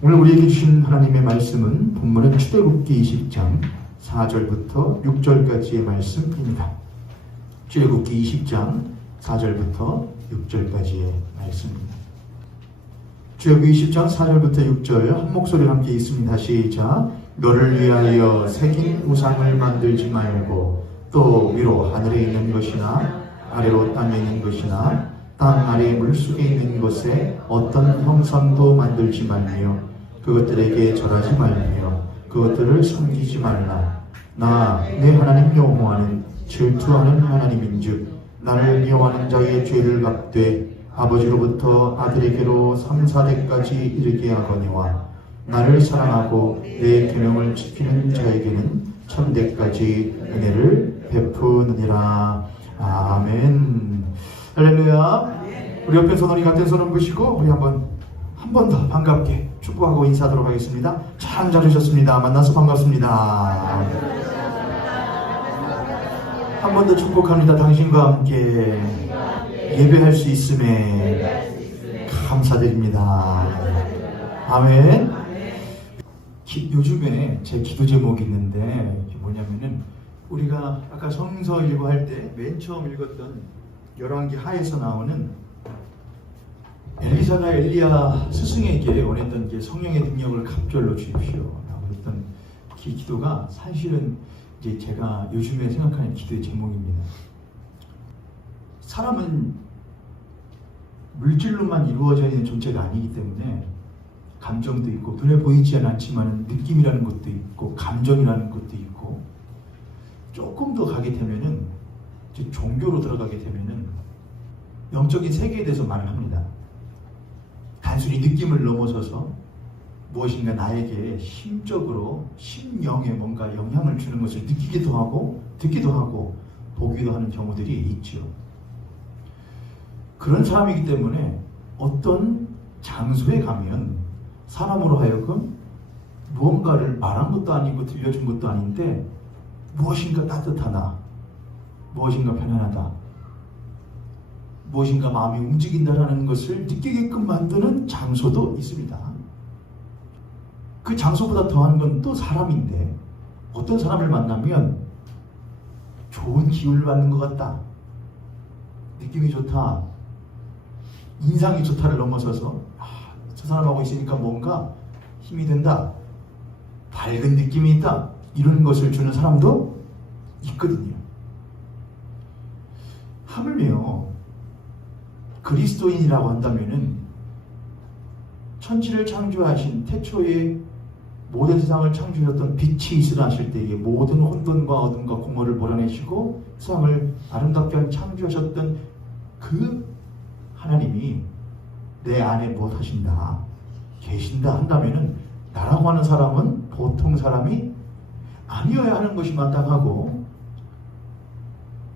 오늘 우리에게 주신 하나님의 말씀은 본문은 출애굽기 20장 4절부터 6절까지의 말씀입니다. 출애굽기 20장 4절부터 6절까지의 말씀입니다. 출애굽기 20장 4절부터 6절 한 목소리로 함께 읽습니다. 시작. 너를 위하여 새긴 우상을 만들지 말고 또 위로 하늘에 있는 것이나 아래로 땅에 있는 것이나 땅 아래 물속에 있는 것에 어떤 형상도 만들지 말며 그것들에게 절하지 말며 그것들을 섬기지 말라. 나 내 하나님 여호와는 질투하는 하나님인즉 나를 미워하는 자의 죄를 갚되 아버지로부터 아들에게로 3, 4대까지 이르게 하거니와 나를 사랑하고 내 계명을 지키는 자에게는 1000대까지 은혜를 베푸느니라. 아멘. 할렐루야. 우리 옆에 손으로 같은 손을 보시고 우리 한 번 더 반갑게 축복하고 인사하도록 하겠습니다. 참 잘하셨습니다. 만나서 반갑습니다. 한 번 더 축복합니다. 당신과 함께 예배할 수 있음에 감사드립니다. 아멘. 요즘에 제 기도 제목이 있는데 뭐냐면은 우리가 아까 성서 읽고 할 때 맨 처음 읽었던 열왕기 하에서 나오는 엘리사가 엘리야 스승에게 원했던 게 성령의 능력을 갑절로 주십시오 라고 했던 기도가 사실은 이제 제가 요즘에 생각하는 기도의 제목입니다. 사람은 물질로만 이루어져 있는 존재가 아니기 때문에 감정도 있고 눈에 보이지 않지만 느낌이라는 것도 있고 감정이라는 것도 있고 조금 더 가게 되면은 이제 종교로 들어가게 되면은 영적인 세계에 대해서 말을 합니다. 단순히 느낌을 넘어서서 무엇인가 나에게 심적으로 심령에 뭔가 영향을 주는 것을 느끼기도 하고 듣기도 하고 보기도 하는 경우들이 있죠. 그런 사람이기 때문에 어떤 장소에 가면 사람으로 하여금 무언가를 말한 것도 아니고 들려준 것도 아닌데 무엇인가 따뜻하다, 무엇인가 편안하다, 무엇인가 마음이 움직인다라는 것을 느끼게끔 만드는 장소도 있습니다. 그 장소보다 더한 건 또 사람인데 어떤 사람을 만나면 좋은 기운을 받는 것 같다, 느낌이 좋다, 인상이 좋다를 넘어서서 저 사람하고 있으니까 뭔가 힘이 된다, 밝은 느낌이 있다, 이런 것을 주는 사람도 있거든요. 하물며 그리스도인이라고 한다면은 천지를 창조하신 태초에 모든 세상을 창조하셨던 빛이 있으라 하실 때에 모든 혼돈과 어둠과 공허를 몰아내시고 세상을 아름답게 창조하셨던 그 하나님이 내 안에 무엇 하신다, 계신다 한다면은 나라고 하는 사람은 보통 사람이 아니어야 하는 것이 마땅하고,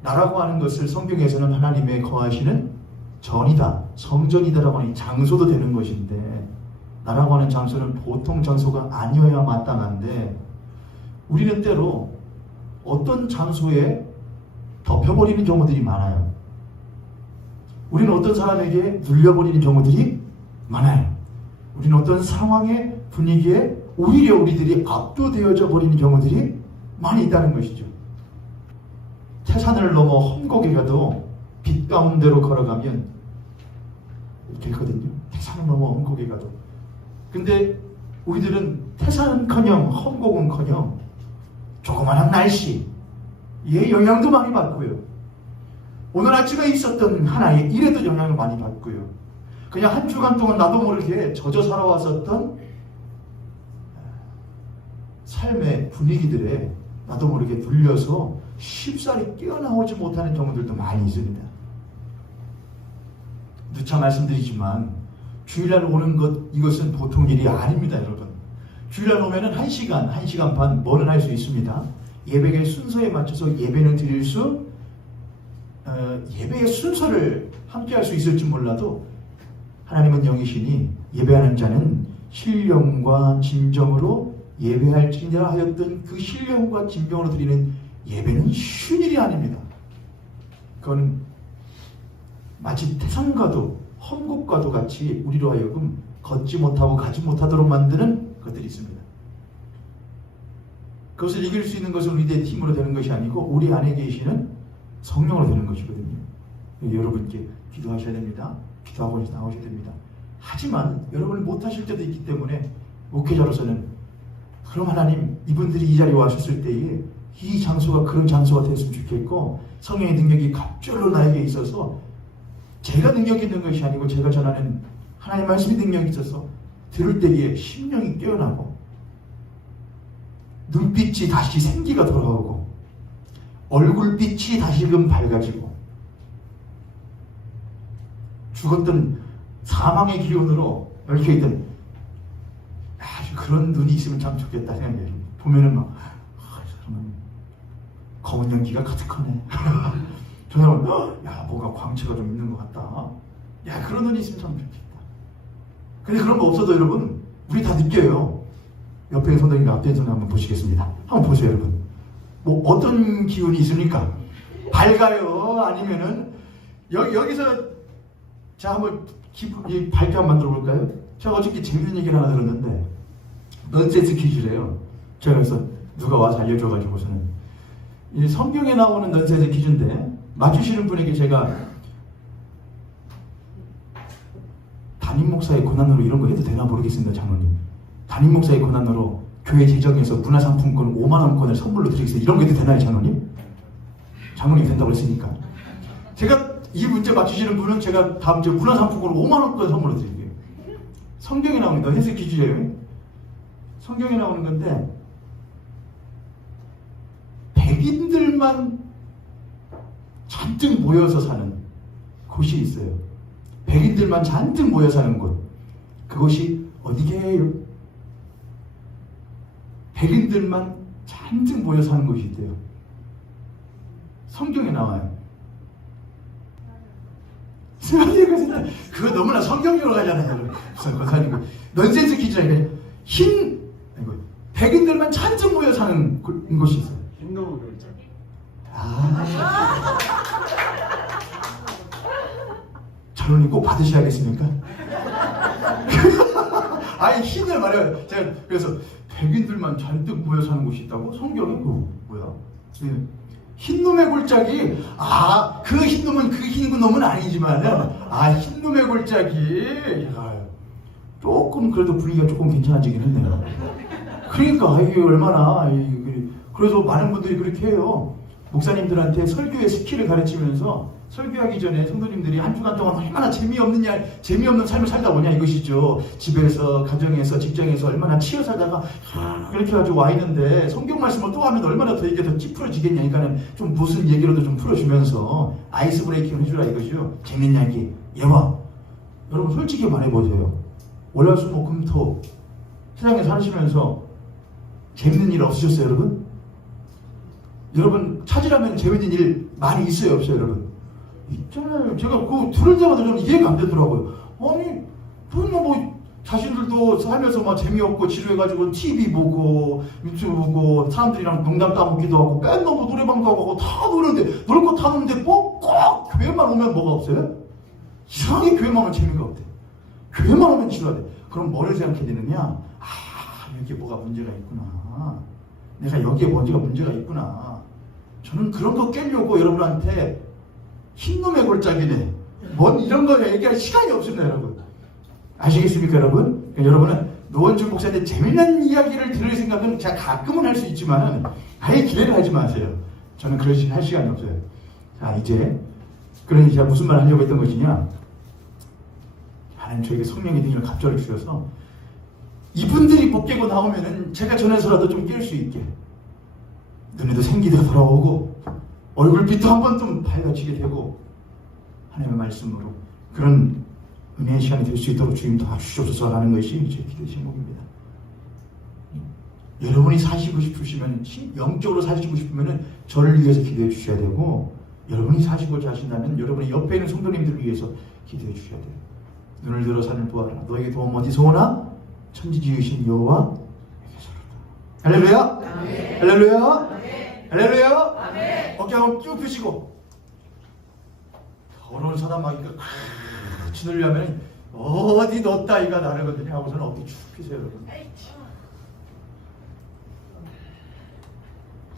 나라고 하는 것을 성경에서는 하나님의 거하시는 전이다, 성전이다라고 하는 장소도 되는 것인데, 나라고 하는 장소는 보통 장소가 아니어야 마땅한데 우리는 때로 어떤 장소에 덮여버리는 경우들이 많아요. 우리는 어떤 사람에게 눌려버리는 경우들이 많아요. 우리는 어떤 상황의 분위기에 오히려 우리들이 압도되어져 버리는 경우들이 많이 있다는 것이죠. 태산을 넘어 험곡에 가도 빛 가운데로 걸어가면 이렇게 있거든요. 태산을 넘어 험곡에 가도. 근데 우리들은 태산은커녕 험곡은커녕 조그마한 날씨, 얘 영향도 많이 받고요. 오늘 아침에 있었던 하나의 일에도 영향을 많이 받고요. 그냥 한 주간 동안 나도 모르게 젖어 살아왔었던 삶의 분위기들에 나도 모르게 눌려서 쉽사리 깨어나오지 못하는 경우들도 많이 있습니다. 누차 말씀드리지만 주일날 오는 것, 이것은 보통 일이 아닙니다, 여러분. 주일날 오면은 1시간, 1시간 반 뭐는 할 수 있습니다. 예배의 순서에 맞춰서 예배는 드릴 수, 예배의 순서를 함께 할 수 있을지 몰라도 하나님은 영이시니 예배하는 자는 신령과 진정으로 예배할지니라 하였던 그 신령과 진정으로 드리는 예배는 쉬운 일이 아닙니다. 그건 마치 태산과도 험곡과도 같이 우리로 하여금 걷지 못하고 가지 못하도록 만드는 것들이 있습니다. 그것을 이길 수 있는 것은 우리의 힘으로 되는 것이 아니고 우리 안에 계시는 성령으로 되는 것이거든요. 여러분께 기도하셔야 됩니다. 기도하고 나오셔야 됩니다. 하지만 여러분이 못하실 때도 있기 때문에 목회자로서는 그럼 하나님, 이분들이 이 자리에 와셨을 때에 이 장소가 그런 장소가 됐으면 좋겠고, 성령의 능력이 갑절로 나에게 있어서 제가 능력이 있는 것이 아니고 제가 전하는 하나님의 말씀의 능력이 있어서 들을 때에 심령이 깨어나고 눈빛이 다시 생기가 돌아오고 얼굴빛이 다시금 밝아지고 죽었던 사망의 기운으로 얽혀있던 아주 그런 눈이 있으면 참 좋겠다 생각해요. 보면은 막 저 사람은 검은 연기가 가득하네. 저 사람은 야 뭔가 광채가 좀 있는 것 같다. 야 그런 눈이 있으면 참 좋겠다. 근데 그런 거 없어도 여러분 우리 다 느껴요. 옆에 있는 선생님과 앞에 있는 선생님 한번 보시겠습니다. 한번 보세요 여러분. 뭐 어떤 기운이 있습니까? 밝아요? 아니면은 여기서 자 한번 밝게 한번 만들어 볼까요? 제가 어저께 재밌는 얘기를 하나 들었는데 넌센스 퀴즈래요. 제가 그래서 누가 와서 알려줘가지고서는 이 성경에 나오는 넌센스 퀴즈인데 맞추시는 분에게 제가 담임 목사의 권한으로 이런 거 해도 되나 모르겠습니다. 장로님, 담임 목사의 권한으로 교회 재정에서 문화상품권 5만원권을 선물로 드리겠습니다. 이런 거 해도 되나요 장로님? 장로님 된다고 했으니까 제가 이 문제 맞추시는 분은 제가 다음 주에 문화상품권을 5만원권 선물로 드릴게요. 성경에 나오는 넌센스 퀴즈예요. 성경에 나오는 건데 백인들만 잔뜩 모여서 사는 곳이 있어요. 백인들만 잔뜩 모여 사는 곳. 그곳이 어디게요? 백인들만 잔뜩 모여 사는 곳이 있대요. 성경에 나와요. 그거 너무나 성경적으로 가잖아요. 넌센스 퀴즈라니까 백인들만 잔뜩 모여 사는 곳이 있어요. 흰놈의 글자. 장로님 꼭 받으셔야겠습니까? 아니 흰을 말해요. 제가 그래서 백인들만 잔뜩 모여 사는 곳이 있다고? 성경에 뭐야? 흰놈의 골짜기. 그 흰놈은 그 흰놈은 아니지만은 흰놈의 골짜기. 조금 그래도 분위기가 조금 괜찮아지긴 했네요. 그러니까 이게 얼마나 그래서 많은 분들이 그렇게 해요. 목사님들한테 설교의 스킬을 가르치면서 설교하기 전에 성도님들이 한 주간 동안 얼마나 재미없는 삶을 살다 오냐 이것이죠. 집에서, 가정에서, 직장에서 얼마나 치여 살다가 이렇게 가지고 와 있는데 성경 말씀을 또 하면 얼마나 더 이게 더 찌푸러지겠냐. 그러니까는 좀 무슨 얘기로도 좀 풀어주면서 아이스 브레이킹을 해주라 이거죠. 재밌는 이야기. 여러분 솔직히 말해보세요. 월화수목금토 세상에 사시면서 재밌는 일 없으셨어요 여러분? 여러분 찾으라면 재밌는 일 많이 있어요 없어요 여러분? 있잖아요. 제가 그거 들을 때마다 좀 이해가 안 되더라고요. 아니 뭐 자신들도 살면서 막 재미없고 지루해가지고 TV 보고 유튜브 보고 사람들이랑 농담 따먹기도 하고 밴드 뭐 노래방도 하고 다 노는데 놀 거 다 노는데 뭐 꼭 교회만 오면 뭐가 없어요? 이상하게 교회만 오면 재미가 없대. 교회만 오면 지루하대. 그럼 뭐를 생각해야 되느냐? 여기에 뭐가 문제가 있구나. 내가 여기에 문제가 있구나. 저는 그런 거 깨려고 여러분한테 흰놈의 골짜기네. 이런 거 얘기할 시간이 없습니다, 여러분. 아시겠습니까, 여러분? 그러니까 여러분은 노원준 목사한테 재밌는 이야기를 들을 생각은 제가 가끔은 할 수 있지만 아예 기대를 하지 마세요. 저는 할 시간이 없어요. 자, 이제 그러니 제가 무슨 말 하려고 했던 것이냐? 하나님 저에게 성령의 능력을 갑절을 주셔서 이분들이 못 깨고 나오면은 제가 전해서라도 좀 깰 수 있게 눈에도 생기가 돌아오고 얼굴빛도 한번 좀 밝아지게 되고 하나님의 말씀으로 그런 은혜의 시간이 될 수 있도록 주님 도와주시옵소서라는 것이 제 기도의 제목입니다. 여러분이 사시고 싶으시면 영적으로 사시고 싶으면 저를 위해서 기도해 주셔야 되고 여러분이 사시고자 하신다면 여러분의 옆에 있는 성도님들을 위해서 기도해 주셔야 돼요. 눈을 들어 산을 보아라. 너에게 도움 어디서 오나? 천지 지으신 여호와 할렐루야. 할렐루야. 할렐루야. 어깨 한번 쭉 펴시고 더러운 사람 막 지내려면 어디 너 따위가 나르거든요 하고서는 어디 쭉 피세요 여러분.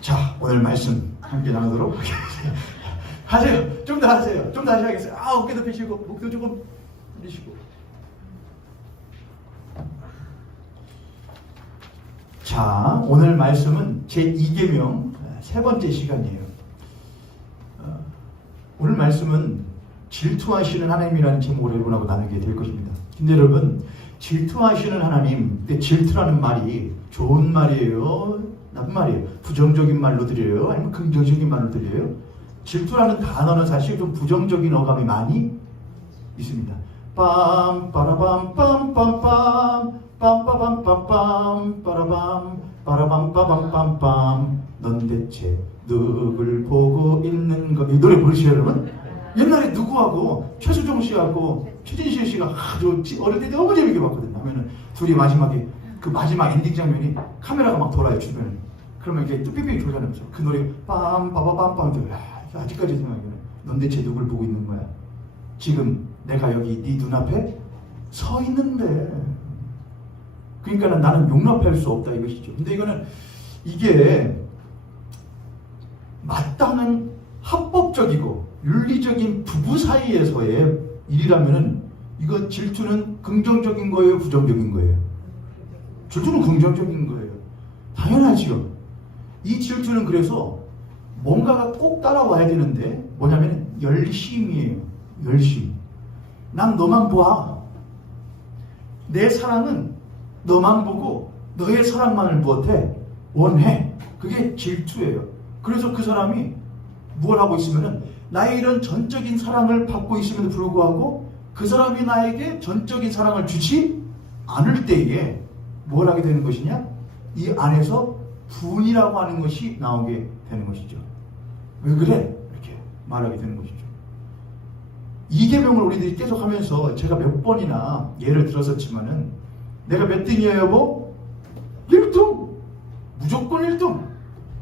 자, 오늘 말씀 함께 나누도록 하겠습니다. 하세요. 좀 더 하세요. 좀 더 하셔야겠어요. 어깨도 펴시고 목도 조금 내쉬고. 자, 오늘 말씀은 제2계명 세 번째 시간이에요. 오늘 말씀은 질투하시는 하나님이라는 제목으로 여러분하고 나누게 될 것입니다. 근데 여러분, 질투하시는 하나님, 근데 질투라는 말이 좋은 말이에요? 나쁜 말이에요? 부정적인 말로 들려요? 아니면 긍정적인 말로 들려요? 질투라는 단어는 사실 좀 부정적인 어감이 많이 있습니다. 빰 빠라밤 빰빰빰 빰빠밤빰빰 빠라밤 빠라밤 빠밤빰빰 넌 대체 누굴 보고 있는 거. 이 노래 부르시죠 여러분? 옛날에 누구하고 최수종 씨하고 최진실 씨가 아주 어릴 때 너무 재밌게 봤거든요. 하면은 둘이 마지막에 그 마지막 엔딩 장면이 카메라가 막 돌아요 주변에. 그러면 이렇게 뚜삐삐 돌아가면서 그 노래 빰빠바밤빰 아직까지 생각해요. 넌 대체 누굴 보고 있는 거야? 지금 내가 여기 네 눈앞에 서 있는데. 그러니까 나는 용납할 수 없다 이것이죠. 근데 이게 마땅한 합법적이고 윤리적인 부부 사이에서의 일이라면은 이거 질투는 긍정적인 거예요, 부정적인 거예요? 질투는 긍정적인 거예요. 당연하지요. 이 질투는 그래서 뭔가가 꼭 따라와야 되는데 뭐냐면 열심이에요. 열심. 난 너만 봐. 내 사랑은 너만 보고 너의 사랑만을 무엇해? 원해. 그게 질투예요. 그래서 그 사람이 뭘 하고 있으면은 나의 이런 전적인 사랑을 받고 있음에도 불구하고 그 사람이 나에게 전적인 사랑을 주지 않을 때에 뭘 하게 되는 것이냐? 이 안에서 분이라고 하는 것이 나오게 되는 것이죠. 왜 그래? 이렇게 말하게 되는 것이죠. 이 계명을 우리들이 계속 하면서 제가 몇 번이나 예를 들었었지만은 내가 몇 등이에요 여보? 1등! 무조건 1등!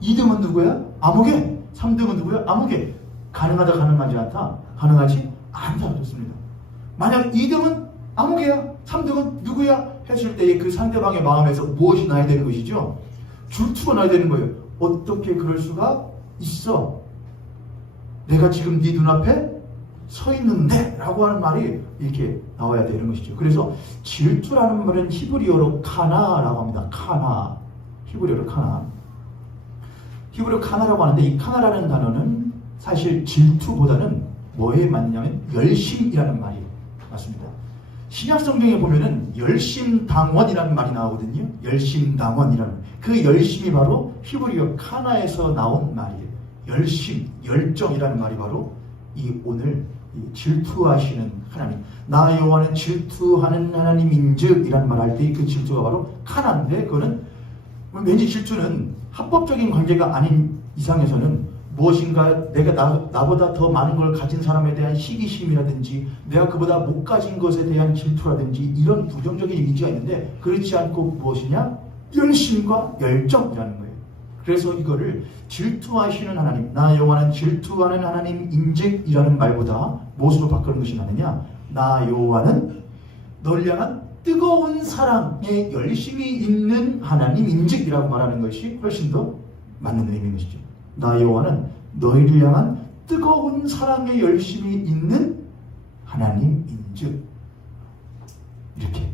2등은 누구야? 아무개! 3등은 누구야? 아무개! 가능하다 가능하지 않다? 가능하지 않다. 좋습니다. 만약 2등은 아무개야 3등은 누구야? 했을 때에 그 상대방의 마음에서 무엇이 나야 되는 것이죠? 질투가 나야 되는 거예요. 어떻게 그럴 수가 있어? 내가 지금 네 눈앞에 서 있는데 라고 하는 말이 이렇게 나와야 되는 것이죠. 그래서 질투라는 말은 히브리어로 카나라고 합니다. 카나. 히브리어로 카나. 히브리어 카나라고 하는데 이 카나라는 단어는 사실 질투보다는 뭐에 맞냐면 열심이라는 말이 맞습니다. 신약성경에 보면은 열심당원이라는 말이 나오거든요. 열심당원이라는 그 열심이 바로 히브리어 카나에서 나온 말이에요. 열심, 열정이라는 말이 바로 이 오늘 이 질투하시는 하나님, 나 여호와는 질투하는 하나님인즉 이라는 말 할 때 그 질투가 바로 카나인데, 그거는 왠지 질투는 합법적인 관계가 아닌 이상에서는 무엇인가 내가 나보다 더 많은 걸 가진 사람에 대한 시기심이라든지 내가 그보다 못 가진 것에 대한 질투라든지 이런 부정적인 이미지가 있는데, 그렇지 않고 무엇이냐? 열심과 열정이라는 거예요. 그래서 이거를 질투하시는 하나님, 나 여호와는 질투하는 하나님인즉이라는 말보다 무엇으로 바꾸는 것이 나느냐? 나 여호와는 너를 향한 뜨거운 사랑에 열심히 있는 하나님인즉이라고 말하는 것이 훨씬 더 맞는 의미인 것이죠. 나 여호와는 너희를 향한 뜨거운 사랑에 열심히 있는 하나님인즉, 이렇게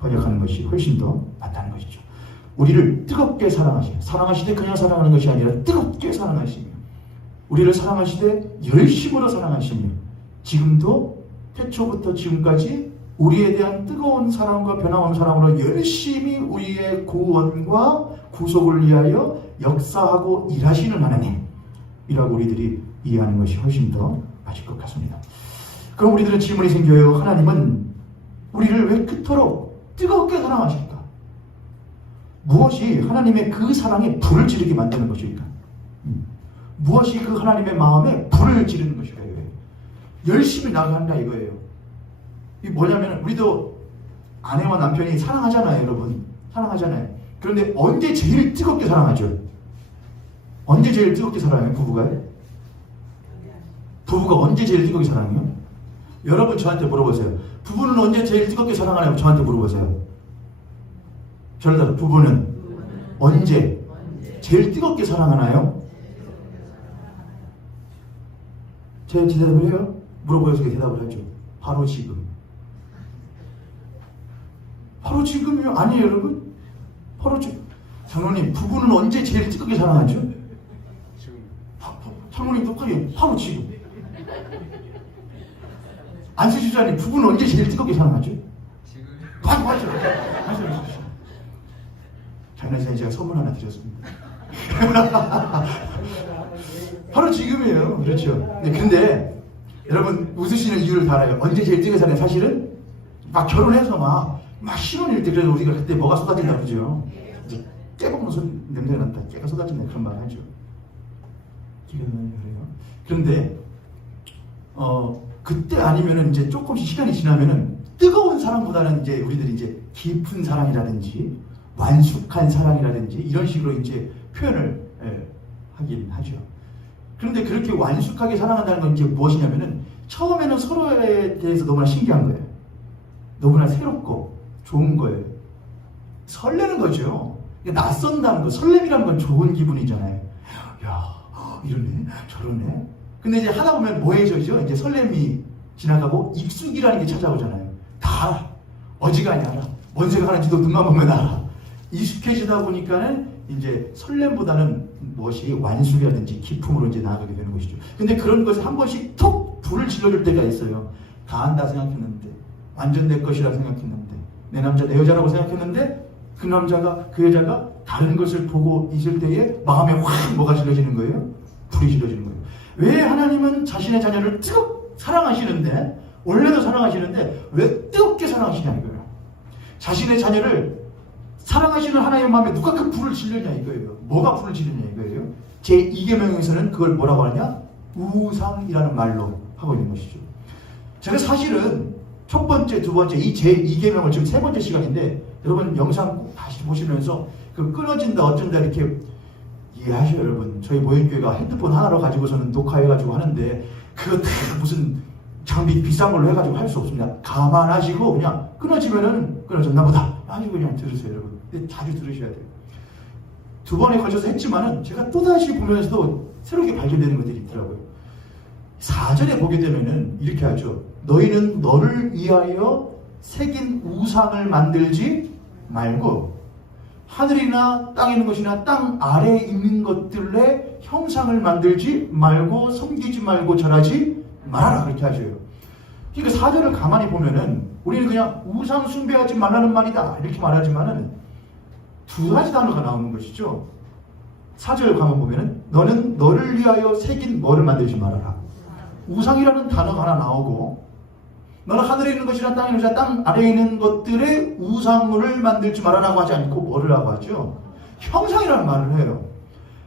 번역하는 것이 훨씬 더 맞다는 것이죠. 우리를 뜨겁게 사랑하시되 그냥 사랑하는 것이 아니라 뜨겁게 사랑하시며, 우리를 사랑하시되 열심으로 사랑하시며, 지금도 태초부터 지금까지 우리에 대한 뜨거운 사랑과 변함없는 사랑으로 열심히 우리의 구원과 구속을 위하여 역사하고 일하시는 하나님이라고 우리들이 이해하는 것이 훨씬 더 맞을 것 같습니다. 그럼 우리들은 질문이 생겨요. 하나님은 우리를 왜 그토록 뜨겁게 사랑하실까? 무엇이 하나님의 그 사랑에 불을 지르게 만드는 것일까? 무엇이 그 하나님의 마음에 불을 지르는 것일까? 열심히 나간다 이거예요. 이게 뭐냐면, 우리도 아내와 남편이 사랑하잖아요, 여러분. 사랑하잖아요. 그런데 언제 제일 뜨겁게 사랑하죠? 언제 제일 뜨겁게 사랑해요, 부부가? 부부가 언제 제일 뜨겁게 사랑해요? 여러분 저한테 물어보세요. 부부는 언제 제일 뜨겁게 사랑하냐고 저한테 물어보세요. 저를 부부는 언제 제일 뜨겁게 사랑하나요? 제가 대답을 해요? 물어보여서 대답을 하죠. 바로 지금. 바로 지금이요? 아니에요, 여러분? 바로 지금. 장로님, 부부는 언제 제일 뜨겁게 사랑하죠? 장로님, 똑같아요. 바로 지금. 안수집사님, 부부는 언제 제일 뜨겁게 사랑하죠? 지금. 맞아. 장례사님 제가 선물 하나 드렸습니다. 바로 지금이에요. 그렇죠. 근데 여러분 웃으시는 이유를 다 알아요. 언제 제일 뜨겁게 사랑해요? 사실은 막 결혼해서 막 신혼일 때 그래도 우리가 그때 뭐가 쏟아진다 그러죠. 이제 깨먹는 소리 냄새가 난다. 깨가 쏟아진다 그런 말 하죠. 기가 그래요. 그런데 그때 아니면은 이제 조금씩 시간이 지나면은 뜨거운 사랑보다는 이제 우리들이 이제 깊은 사랑이라든지 완숙한 사랑이라든지 이런 식으로 이제 표현을 하긴 하죠. 그런데 그렇게 완숙하게 사랑한다는 건 이제 무엇이냐면은 처음에는 서로에 대해서 너무나 신기한 거예요. 너무나 새롭고 좋은 거예요. 설레는 거죠. 낯선다는 거, 설렘이라는 건 좋은 기분이잖아요. 야, 이러네, 저러네. 근데 이제 하다 보면 뭐해져죠? 이제 설렘이 지나가고 익숙이라는 게 찾아오잖아요. 다 알아. 어지간히 알아. 뭔 생각하는지도 눈만 보면 알아. 익숙해지다 보니까는 이제 설렘보다는 무엇이 완숙이라든지 기품으로 이제 나아가게 되는 것이죠. 근데 그런 것을 한 번씩 톡 불을 질러줄 때가 있어요. 다 안다 생각했는데, 완전 내 것이라 생각했는데, 내 남자 내 여자라고 생각했는데 그 남자가 그 여자가 다른 것을 보고 있을 때에 마음에 확 뭐가 질러지는 거예요? 불이 질러지는 거예요. 왜 하나님은 자신의 자녀를 뜨겁게 사랑하시는데, 원래도 사랑하시는데 왜 뜨겁게 사랑하시냐 이거예요. 자신의 자녀를 사랑하시는 하나님의 마음에 누가 그 불을 질르냐 이거예요. 뭐가 불을 질르냐 이거예요. 제2계명에서는 그걸 뭐라고 하냐? 우상이라는 말로 하고 있는 것이죠. 제가 사실은 첫 번째, 두 번째 이 제2계명을 지금 세 번째 시간인데 여러분 영상 꼭 다시 보시면서 그 끊어진다 어쩐다 이렇게 이해하셔요. 여러분 저희 모임교회가 핸드폰 하나로 가지고서는 녹화해가지고 하는데 그거 다 무슨 장비 비싼 걸로 해가지고 할 수 없습니다. 감안하시고 그냥 끊어지면은 끊어졌나 보다 하시고 그냥 들으세요. 여러분 근데 자주 들으셔야 돼요. 두 번에 걸쳐서 했지만은 제가 또다시 보면서도 새롭게 발견되는 것들이 있더라고요. 4절에 보게 되면은 이렇게 하죠. 너희는 너를 위하여 새긴 우상을 만들지 말고 하늘이나 땅에 있는 것이나 땅 아래에 있는 것들의 형상을 만들지 말고 섬기지 말고 절하지 말아라 그렇게 하셔요. 그러니까 4절을 가만히 보면은 우리는 그냥 우상 숭배하지 말라는 말이다 이렇게 말하지만은 두 가지 단어가 나오는 것이죠. 4절 가만 보면은 너는 너를 위하여 새긴 뭐를 만들지 말아라. 우상이라는 단어가 하나 나오고 너는 하늘에 있는 것이나 땅에 있는 것이나 땅 아래에 있는 것들의 우상물을 만들지 말아라고 하지 않고 뭐를 하고 하죠? 형상이라는 말을 해요.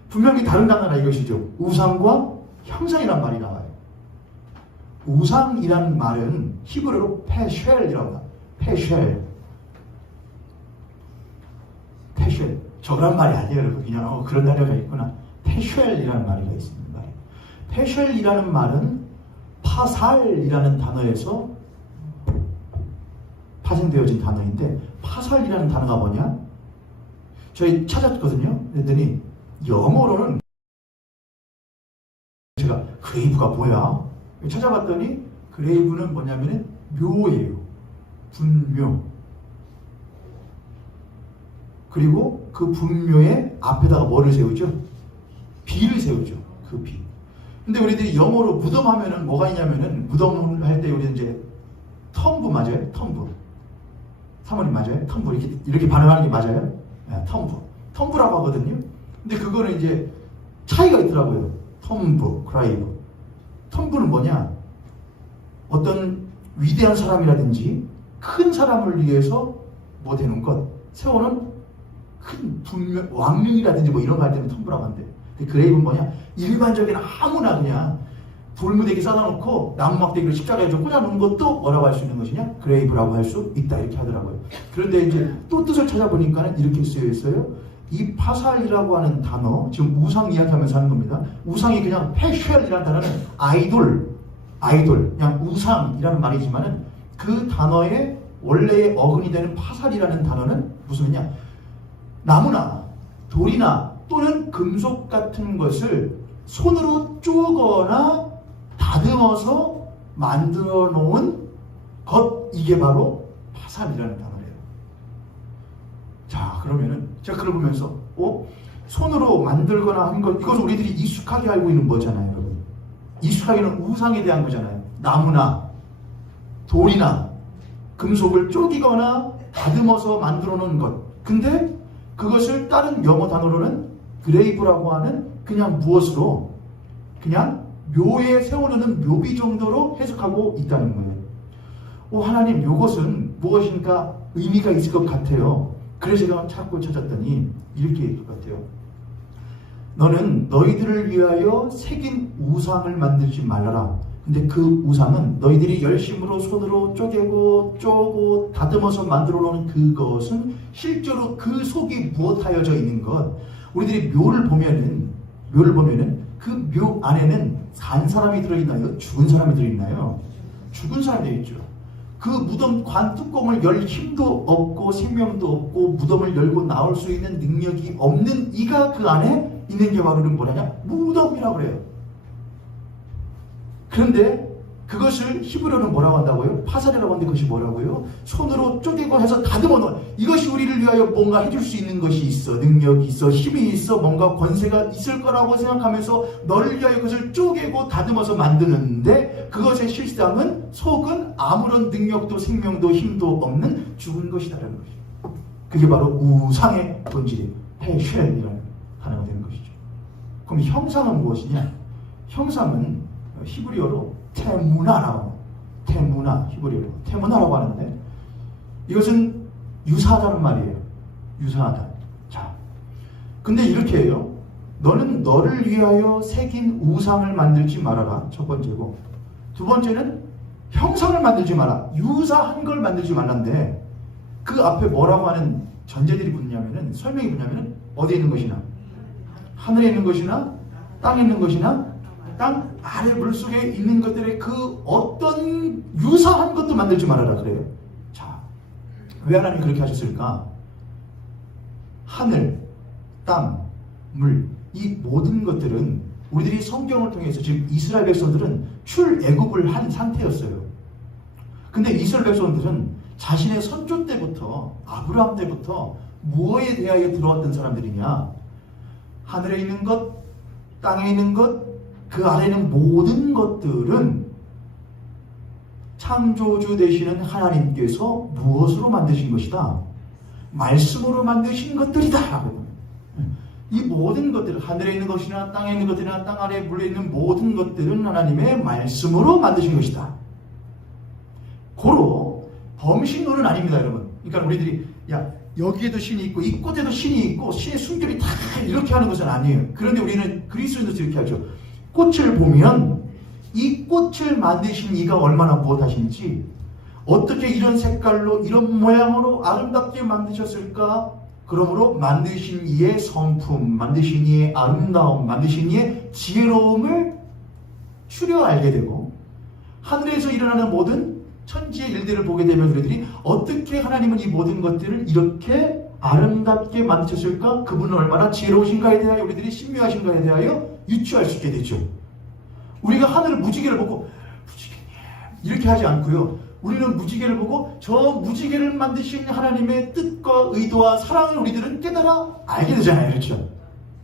분명히 다른 단어가 이것이죠. 우상과 형상이라는 말이 나와요. 우상이라는 말은 히브리어로 페쉘이라고 합니다. 페쉘. 저런 말이 아니에요. 여러분. 그냥 그런 단어가 있구나. 페쉘이라는 말이 있습니다. 페쉘이라는 말은 파살이라는 단어에서 파생되어진 단어인데 파살이라는 단어가 뭐냐? 저희 찾았거든요. 그랬더니 영어로는 제가 그레이브가 뭐야? 찾아봤더니 그레이브는 뭐냐면 묘예요. 분묘. 그리고 그 분묘의 앞에다가 뭐를 세우죠? 비를 세우죠. 그 비. 근데 우리들이 영어로 무덤 하면은 뭐가 있냐면은 무덤 할 때 우리는 이제 텀브 맞아요? 텀브. 사모님 맞아요? 텀브 이렇게 발음하는 게 맞아요? 네, 텀브라고 하거든요. 근데 그거는 이제 차이가 있더라고요. 텀브, 크라이브. 텀브는 뭐냐? 어떤 위대한 사람이라든지 큰 사람을 위해서 뭐 되는 것 세우는 큰 분명 왕명이라든지 뭐 이런 거 할 때는 텀브라고 한대. 근데 그레이브는 뭐냐? 일반적인 아무나 그냥 돌무대기 쌓아놓고 나무막대기를 십자가에 좀 꽂아놓은 것도 뭐라고 할 수 있는 것이냐? 그레이브라고 할 수 있다 이렇게 하더라고요. 그런데 이제 또 뜻을 찾아보니까 이렇게 쓰여 있어요. 이 파살이라고 하는 단어, 지금 우상 이야기하면서 하는 겁니다. 우상이 그냥 페쉘이라는 단어는 아이돌, 아이돌, 그냥 우상이라는 말이지만은 그 단어의 원래의 어근이 되는 파살이라는 단어는 무슨 냐 나무나 돌이나 또는 금속 같은 것을 손으로 쪼거나 다듬어서 만들어 놓은 것, 이게 바로 파살이라는 단어예요. 자, 그러면은 제가 그걸 보면서 손으로 만들거나 한 것, 이것을 우리들이 익숙하게 알고 있는 거잖아요, 여러분. 익숙하게는 우상에 대한 거잖아요. 나무나 돌이나 금속을 쪼기거나 다듬어서 만들어 놓은 것. 근데 그것을 다른 영어 단어로는 그레이브라고 하는 그냥 무엇으로 그냥 묘에 세워놓는 묘비 정도로 해석하고 있다는 거예요. 하나님, 이것은 무엇인가 의미가 있을 것 같아요. 그래서 제가 찾고 찾았더니 이렇게 얘기할 것 같아요. 너는 너희들을 위하여 새긴 우상을 만들지 말라라. 근데 그 우상은 너희들이 열심으로 손으로 쪼고 다듬어서 만들어 놓은 그것은 실제로 그 속이 무엇하여져 있는 것. 우리들이 묘를 보면은 그 묘 안에는 산 사람이 들어있나요? 죽은 사람이 들어있나요? 죽은 사람이 들어있죠. 그 무덤 관 뚜껑을 열 힘도 없고 생명도 없고 무덤을 열고 나올 수 있는 능력이 없는 이가 그 안에 있는 게 바로 뭐냐냐? 무덤이라고 그래요. 그런데 그것을 히브리어는 뭐라고 한다고요? 파살이라고 하는데 그것이 뭐라고요? 손으로 쪼개고 해서 다듬어 놓은, 이것이 우리를 위하여 뭔가 해줄 수 있는 것이 있어. 능력이 있어. 힘이 있어. 뭔가 권세가 있을 거라고 생각하면서 너를 위하여 그것을 쪼개고 다듬어서 만드는데 그것의 실상은 속은 아무런 능력도 생명도 힘도 없는 죽은 것이다라는 것이죠. 그게 바로 우상의 본질이에요. 헤쉘이라는 단어가 되는 것이죠. 그럼 형상은 무엇이냐? 형상은 히브리어로 히브리어로 테무나라고 하는데 이것은 유사하다는 말이에요. 유사하다. 자, 근데 이렇게 해요. 너는 너를 위하여 새긴 우상을 만들지 말아라. 첫 번째고, 두 번째는 형상을 만들지 마라. 유사한 걸 만들지 말란데 그 앞에 뭐라고 하는 전제들이 붙냐면은, 설명이 붙냐면은 어디에 있는 것이나, 하늘에 있는 것이나 땅에 있는 것이나 땅 아래 물속에 있는 것들의 그 어떤 유사한 것도 만들지 말아라 그래요. 자, 왜 하나님이 그렇게 하셨을까? 하늘, 땅, 물, 이 모든 것들은 우리들이 성경을 통해서 지금 이스라엘 백성들은 출애굽을 한 상태였어요. 근데 이스라엘 백성들은 자신의 선조 때부터, 아브라함 때부터 무엇에 대하여 들어왔던 사람들이냐? 하늘에 있는 것, 땅에 있는 것, 그 아래에 있는 모든 것들은 창조주 되시는 하나님께서 무엇으로 만드신 것이다? 말씀으로 만드신 것들이다. 이 모든 것들, 하늘에 있는 것이나 땅에 있는 것들이나 땅 아래에 물에 있는 모든 것들은 하나님의 말씀으로 만드신 것이다. 고로 범신론은 아닙니다, 여러분. 그러니까 우리들이 여기에도 신이 있고 이 꽃에도 신이 있고 신의 숨결이 다 이렇게 하는 것은 아니에요. 그런데 우리는 그리스도인들도 이렇게 하죠. 꽃을 보면 이 꽃을 만드신 이가 얼마나 무엇하신지, 어떻게 이런 색깔로 이런 모양으로 아름답게 만드셨을까? 그러므로 만드신 이의 성품, 만드신 이의 아름다움, 만드신 이의 지혜로움을 추려 알게 되고, 하늘에서 일어나는 모든 천지의 일들을 보게 되면 우리들이 어떻게 하나님은 이 모든 것들을 이렇게 아름답게 만드셨을까? 그분은 얼마나 지혜로우신가에 대하여 우리들이 신묘하신가에 대하여 유추할 수 있게 되죠. 우리가 하늘의 무지개를 보고 무지개님 이렇게 하지 않고요. 우리는 무지개를 보고 저 무지개를 만드신 하나님의 뜻과 의도와 사랑을 우리들은 깨달아 알게 되잖아요. 그렇죠?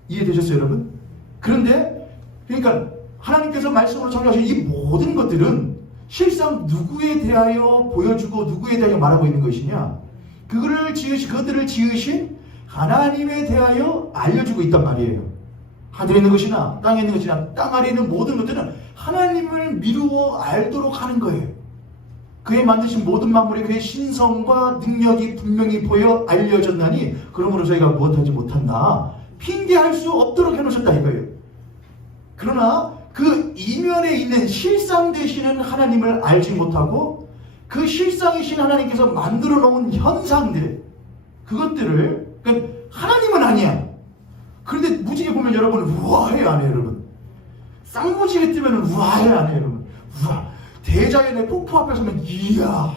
이해되셨어요, 여러분? 그런데 그러니까 하나님께서 말씀으로 창조하신 이 모든 것들은 실상 누구에 대하여 보여주고 누구에 대하여 말하고 있는 것이냐? 그것들을 지으신 하나님에 대하여 알려주고 있단 말이에요. 하늘에 있는 것이나 땅에 있는 것이나 땅 아래에 있는 모든 것들은 하나님을 미루어 알도록 하는 거예요. 그의 만드신 모든 만물의 그의 신성과 능력이 분명히 보여 알려졌나니 그러므로 저희가 무엇하지 못한다. 핑계할 수 없도록 해놓으셨다 이거예요. 그러나 그 이면에 있는 실상 되시는 하나님을 알지 못하고 그 실상이신 하나님께서 만들어 놓은 현상들, 그것들을, 그러니까 하나님은 아니야. 그런데 무지개 보면 여러분 우아해요 안 해요 여러분? 쌍무지개 뜨면 우아해요 안 해요 여러분? 우와, 대자연의 폭포 앞에 서면 이야,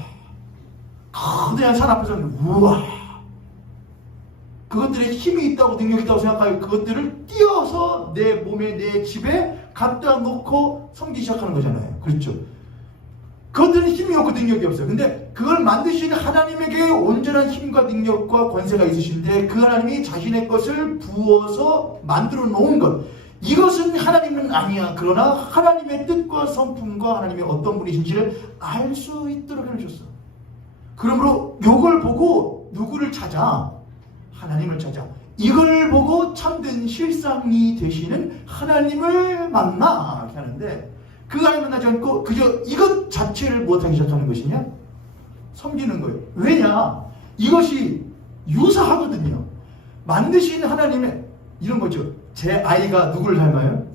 거대한 산 앞에 서면 우와, 그것들의 힘이 있다고 능력이 있다고 생각하고 그것들을 띄어서 내 몸에 내 집에 갖다 놓고 섬기기 시작하는 거잖아요. 그렇죠? 그것들은 힘이 없고 능력이 없어요. 근데 그걸 만드신 하나님에게 온전한 힘과 능력과 권세가 있으신데 그 하나님이 자신의 것을 부어서 만들어 놓은 것, 이것은 하나님은 아니야. 그러나 하나님의 뜻과 성품과 하나님의 어떤 분이신지를 알 수 있도록 해주셨어. 그러므로 이걸 보고 누구를 찾아? 하나님을 찾아. 이걸 보고 참된 실상이 되시는 하나님을 만나 이렇게 하는데, 그 하나님 만나지 않고 그저 이것 자체를 못하기 시작하는 것이냐? 섬기는 거예요. 왜냐? 이것이 유사하거든요. 만드신 하나님의 이런 거죠. 제 아이가 누구를 닮아요?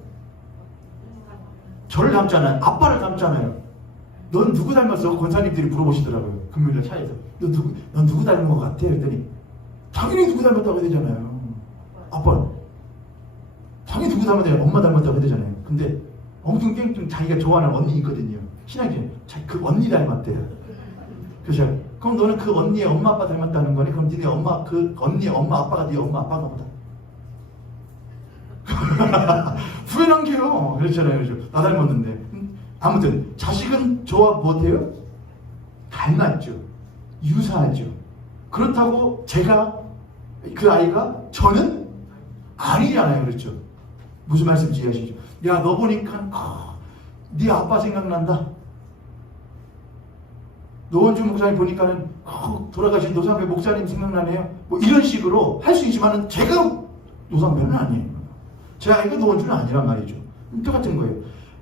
저를 닮잖아요. 아빠를 닮잖아요. 넌 누구 닮았어? 권사님들이 물어보시더라고요. 금요일날 차에서. 넌 누구 닮은 것 같아? 그랬더니 당연히 누구 닮았다고 해야 되잖아요. 아빠. 당연히 누구 닮았다고 해야 엄마 닮았다고 해야 되잖아요. 근데 엉뚱깽뚱 자기가 좋아하는 언니 있거든요. 신앙이 그 언니 닮았대요. 그래서 그럼 너는 그 언니의 엄마 아빠 닮았다는 거니? 그럼 니네 엄마 그 언니의 엄마 아빠가 네 엄마 아빠가 보다. 후회한 게요. 그렇잖아요. 그렇죠? 나 닮았는데. 아무튼 자식은 저와 못해요? 닮았죠. 유사하죠. 그렇다고 제가 그 아이가 저는 아니잖아요. 그렇죠? 무슨 말씀인지 이해하시죠? 야, 너 보니까 네 아빠 생각난다. 노원주 목사님 보니까는 돌아가신 노상배 목사님 생각나네요. 뭐 이런 식으로 할 수 있지만은 제가 노상배는 아니에요. 제 아이가 노원주는 아니란 말이죠. 똑같은 거예요.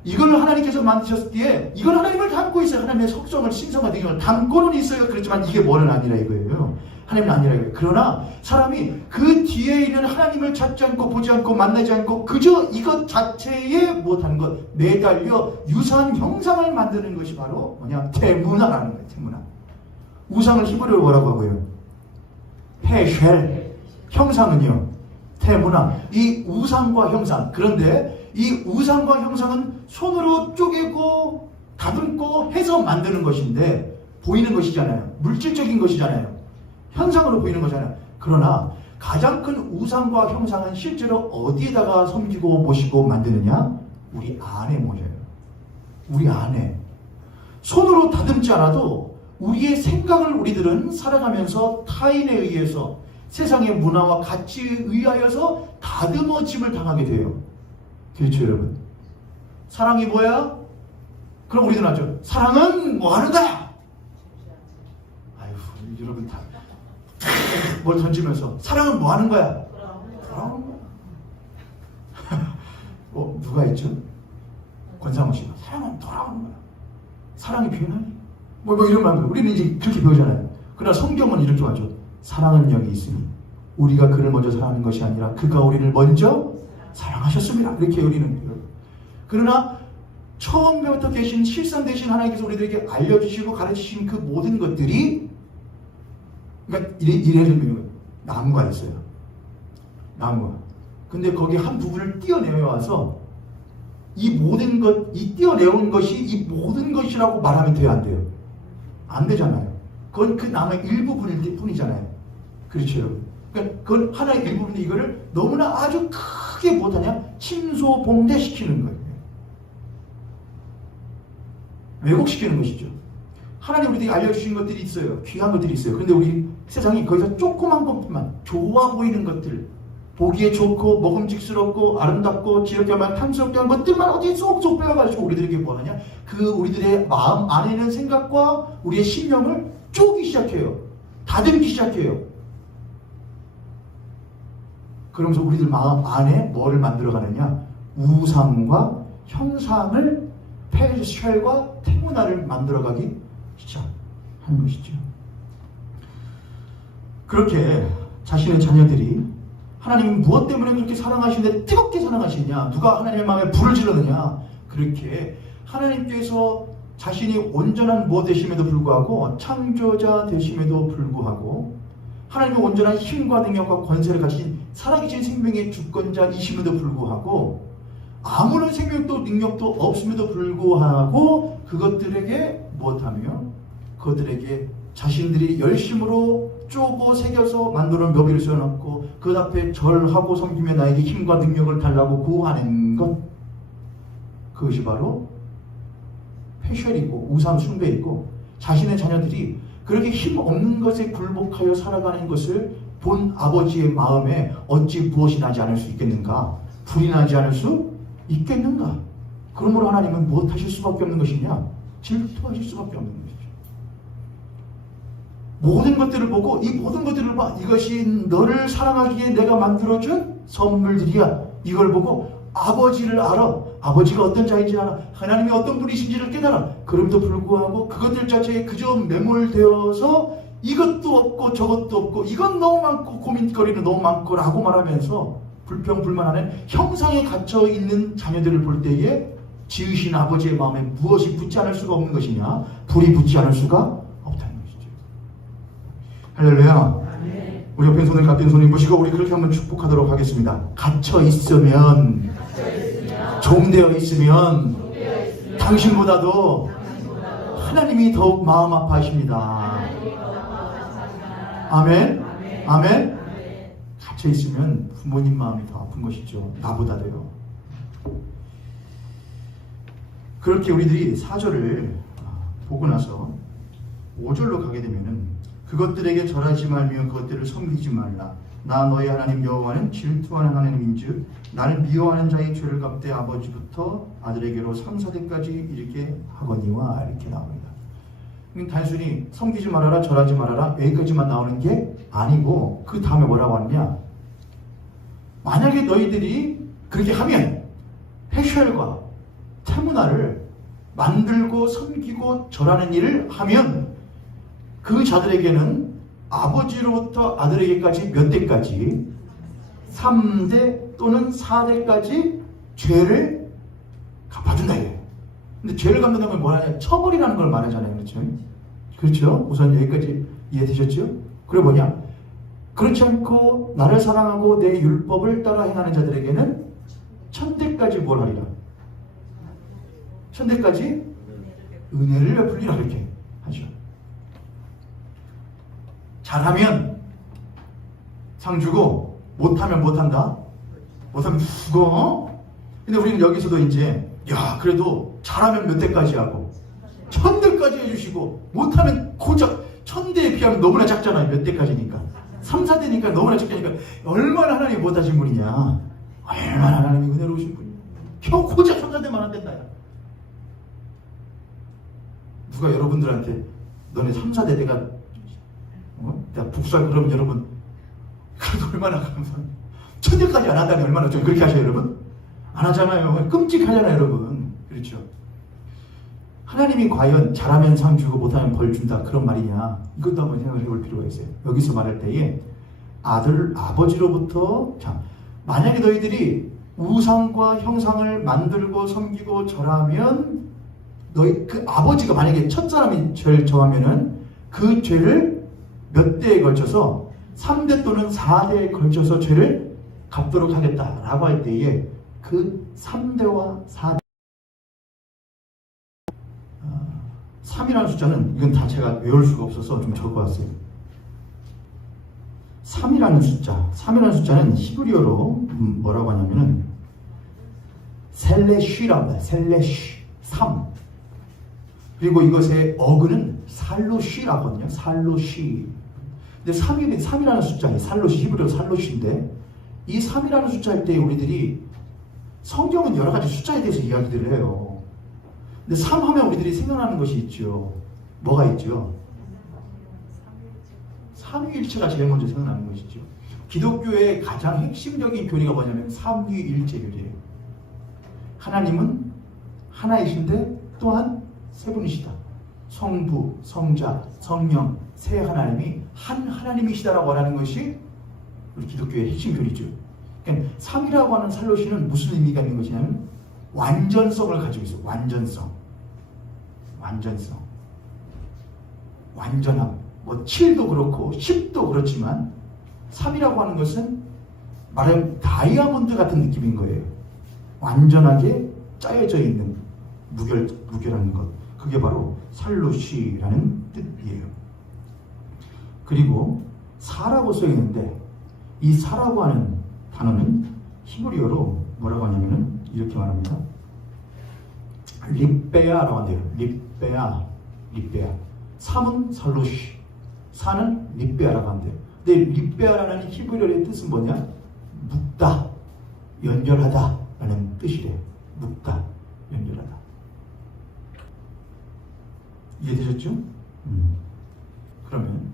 이걸 하나님께서 만드셨을 때에 이걸 하나님을 담고 있어요. 하나님의 속성을, 신성과 능력을 담고는 있어요. 그렇지만 이게 뭐는 아니라 이거예요. 하나님은 아니라 이거예요. 그러나 사람이 그 뒤에 있는 하나님을 찾지 않고 보지 않고 만나지 않고 그저 이것 자체에 못한 것 매달려 유사한 형상을 만드는 것이 바로 뭐냐? 태문화라는 거예요. 태문화. 우상을 히브리어로 뭐라고 하고요? 페쉘. 형상은요? 태문화. 이 우상과 형상. 그런데 이 우상과 형상은 손으로 쪼개고 다듬고 해서 만드는 것인데 보이는 것이잖아요. 물질적인 것이잖아요. 현상으로 보이는 거잖아요. 그러나 가장 큰 우상과 형상은 실제로 어디에다가 섬기고 모시고 만드느냐? 우리 안에 모여요. 우리 안에. 손으로 다듬지 않아도 우리의 생각을 우리들은 살아가면서 타인에 의해서 세상의 문화와 가치에 의하여서 다듬어짐을 당하게 돼요. 그렇죠, 여러분? 사랑이 뭐야? 그럼 우리도 나죠. 사랑은 뭐 하는가? 아유, 여러분 다 뭘 던지면서 사랑은 뭐 하는 거야? 돌아오는 거야. 누가 있죠? 권상우 씨가 사랑은 돌아오는 거야. 사랑이 표현하니? 뭐 이런 말. 우리는 이제 그렇게 배우잖아요. 그러나 성경은 이렇게 하죠. 사랑은 여기 있으니 우리가 그를 먼저 사랑하는 것이 아니라 그가 우리를 먼저 사랑하셨습니다. 이렇게 우리는. 그러나 처음부터 계신 실상 되신 하나님께서 우리들에게 알려주시고 가르치신 그 모든 것들이, 그러니까 이래는 나무가 있어요. 나무가. 근데 거기 한 부분을 띄어내어 와서 이 모든 것, 이 띄어내온 것이 이 모든 것이라고 말하면 돼요, 안 돼요? 안 되잖아요. 그건 그 나무의 일부분일 뿐이잖아요. 그렇죠. 그러니까 그건 하나의 일부분인데 이거를 너무나 아주 크게 못하냐? 침소봉대시키는 거예요. 왜곡시키는 것이죠. 하나님 우리에게 알려주신 것들이 있어요. 귀한 것들이 있어요. 그런데 우리 세상이 거기서 조그만 것만, 좋아 보이는 것들, 보기에 좋고 먹음직스럽고 아름답고 지럽게만 탐스럽게 하는 것들만 어디에 쏙쏙 빼가지고 우리들에게 뭐하냐? 그 우리들의 마음 안에 있는 생각과 우리의 심령을 쪼기 시작해요. 다듬기 시작해요. 그러면서 우리들 마음 안에 뭐를 만들어가느냐? 우상과 형상을, 페르쉘과 태문화를 만들어가기 시작하는 것이죠. 그렇게 자신의 자녀들이 하나님이 무엇 때문에 그렇게 사랑하시는데 뜨겁게 사랑하시냐? 누가 하나님의 마음에 불을 지르느냐? 그렇게 하나님께서 자신이 온전한 무엇 되심에도 불구하고 창조자 되심에도 불구하고 하나님의 온전한 힘과 능력과 권세를 가진 살아계신 생명의 주권자이심에도 불구하고 아무런 생명도 능력도 없음에도 불구하고 그것들에게 무엇하며 그들에게 자신들이 열심으로 쪼고 새겨서 만드는 묘비를 세워놓고 그 앞에 절하고 섬기며 나에게 힘과 능력을 달라고 구하는 것, 그것이 바로 패션이고 우상 숭배이고 자신의 자녀들이 그렇게 힘없는 것에 굴복하여 살아가는 것을 본 아버지의 마음에 어찌 무엇이 나지 않을 수 있겠는가? 불이 나지 않을 수 있겠는가? 그러므로 하나님은 무엇 하실 수밖에 없는 것이냐? 질투하실 수밖에 없는 것이죠. 모든 것들을 보고 이 모든 것들을 봐. 이것이 너를 사랑하기에 내가 만들어준 선물들이야. 이걸 보고 아버지를 알아. 아버지가 어떤 자인지 알아. 하나님이 어떤 분이신지를 깨달아. 그럼에도 불구하고 그것들 자체에 그저 매몰되어서 이것도 없고 저것도 없고 이건 너무 많고 고민거리는 너무 많고 라고 말하면서 불평불만하는 형상에 갇혀있는 자녀들을 볼 때에 지으신 아버지의 마음에 무엇이 붙지 않을 수가 없는 것이냐? 불이 붙지 않을 수가 없다는 것이죠. 할렐루야. 우리 옆에 손을 같은 손을 모시고 우리 그렇게 한번 축복하도록 하겠습니다. 갇혀있으면 종되어 있으면 당신보다도 하나님이 더욱 마음 아파하십니다. 아멘. 아멘. 갇혀있으면 부모님 마음이 더 아픈 것이죠. 나보다도요. 그렇게 우리들이 4절을 보고 나서 5절로 가게 되면은 그것들에게 절하지 말며 그것들을 섬기지 말라. 나 너희 하나님 여호와는 질투하는 하나님인즉 나를 미워하는 자의 죄를 갚되 아버지부터 아들에게로 3, 4대까지 이렇게 하거니와 이렇게 나옵니다. 단순히 섬기지 말아라 절하지 말아라 여기까지만 나오는 게 아니고 그 다음에 뭐라고 하느냐, 만약에 너희들이 그렇게 하면 헤쉘과 테무나를 만들고 섬기고 절하는 일을 하면 그 자들에게는 아버지로부터 아들에게까지 몇 대까지 3대 또는 4대까지 죄를 갚아준다 이래요. 근데 죄를 갚는다는 걸 뭐라냐, 처벌이라는 걸 말하잖아요. 그렇죠? 그렇죠? 우선 여기까지 이해되셨죠? 그게 뭐냐, 그렇지 않고 나를 사랑하고 내 율법을 따라 행하는 자들에게는 1000대까지 뭘 하리라, 1000대까지 은혜를 베풀리라 이렇게 하죠. 잘하면 상 주고 못하면 못한다, 못하면 죽어. 근데 우리는 여기서도 이제 야 그래도 잘하면 몇 대까지 하고 1000대까지 해주시고 못하면 고작 1000대에 비하면 너무나 작잖아요. 몇 대까지니까 3, 4대니까 너무나 작으니까 얼마나 하나님이 못하신 분이냐, 얼마나 하나님이 은혜로우신 분이냐. 겨우 고작 3, 4대만 안 된다. 누가 여러분들한테 너네 3, 4대 내가 내가 복수할 그러면 여러분 그래도 얼마나 감사합니다. 1000대까지 안 한다니 얼마나 좀 그렇게 하셔요 여러분? 안 하잖아요. 끔찍하잖아요 여러분. 그렇죠? 하나님이 과연 잘하면 상 주고 못하면 벌 준다 그런 말이냐, 이것도 한번 생각해 볼 필요가 있어요. 여기서 말할 때에 아버지로부터, 자, 만약에 너희들이 우상과 형상을 만들고 섬기고 절하면 너희 그 아버지가 만약에 첫 사람이 죄를 저하면은 그 죄를 몇 대에 걸쳐서 3대 또는 4대에 걸쳐서 죄를 갚도록 하겠다라고 할 때에 그 3대와 4대 3이라는 숫자는 이건 다 제가 외울 수가 없어서 좀 적어봤어요. 3이라는 숫자는 히브리어로 뭐라고 하냐면은 셀레쉬라고 해요. 셀레쉬 3. 그리고 이것의 어근은 살로쉬라거든요. 살로쉬. 근데 3이라는 숫자는 살로시, 히브리어 살로시인데 이 3이라는 숫자일 때 우리들이 성경은 여러 가지 숫자에 대해서 이야기들을 해요. 근데 3 하면 우리들이 생각나는 것이 있죠. 뭐가 있죠? 삼위일체가 제일 먼저 생각나는 것이죠. 기독교의 가장 핵심적인 교리가 뭐냐면 삼위일체 교리예요. 하나님은 하나이신데 또한 세 분이시다. 성부, 성자, 성령, 세 하나님이 한 하나님이시다라고 하는 것이 우리 기독교의 핵심 교리죠. 그러니까 3이라고 하는 살로시는 무슨 의미가 있는 것이냐면 완전성을 가지고 있어요. 완전함. 뭐 7도 그렇고 10도 그렇지만 3이라고 하는 것은 말하면 다이아몬드 같은 느낌인 거예요. 완전하게 짜여져 있는 무결한 것. 그게 바로 살롯이라는 뜻이에요. 그리고 사라고 써 있는데 이 사라고 하는 단어는 히브리어로 뭐라고 하냐면은 이렇게 말합니다. 립베아라고 한대요. 립베아. 삼은 살롯이, 사는 립베아라고 한대요. 근데 립베아라는 히브리어의 뜻은 뭐냐? 묶다, 연결하다 라는 뜻이래요. 묶다, 연결하다. 이해되셨죠? 그러면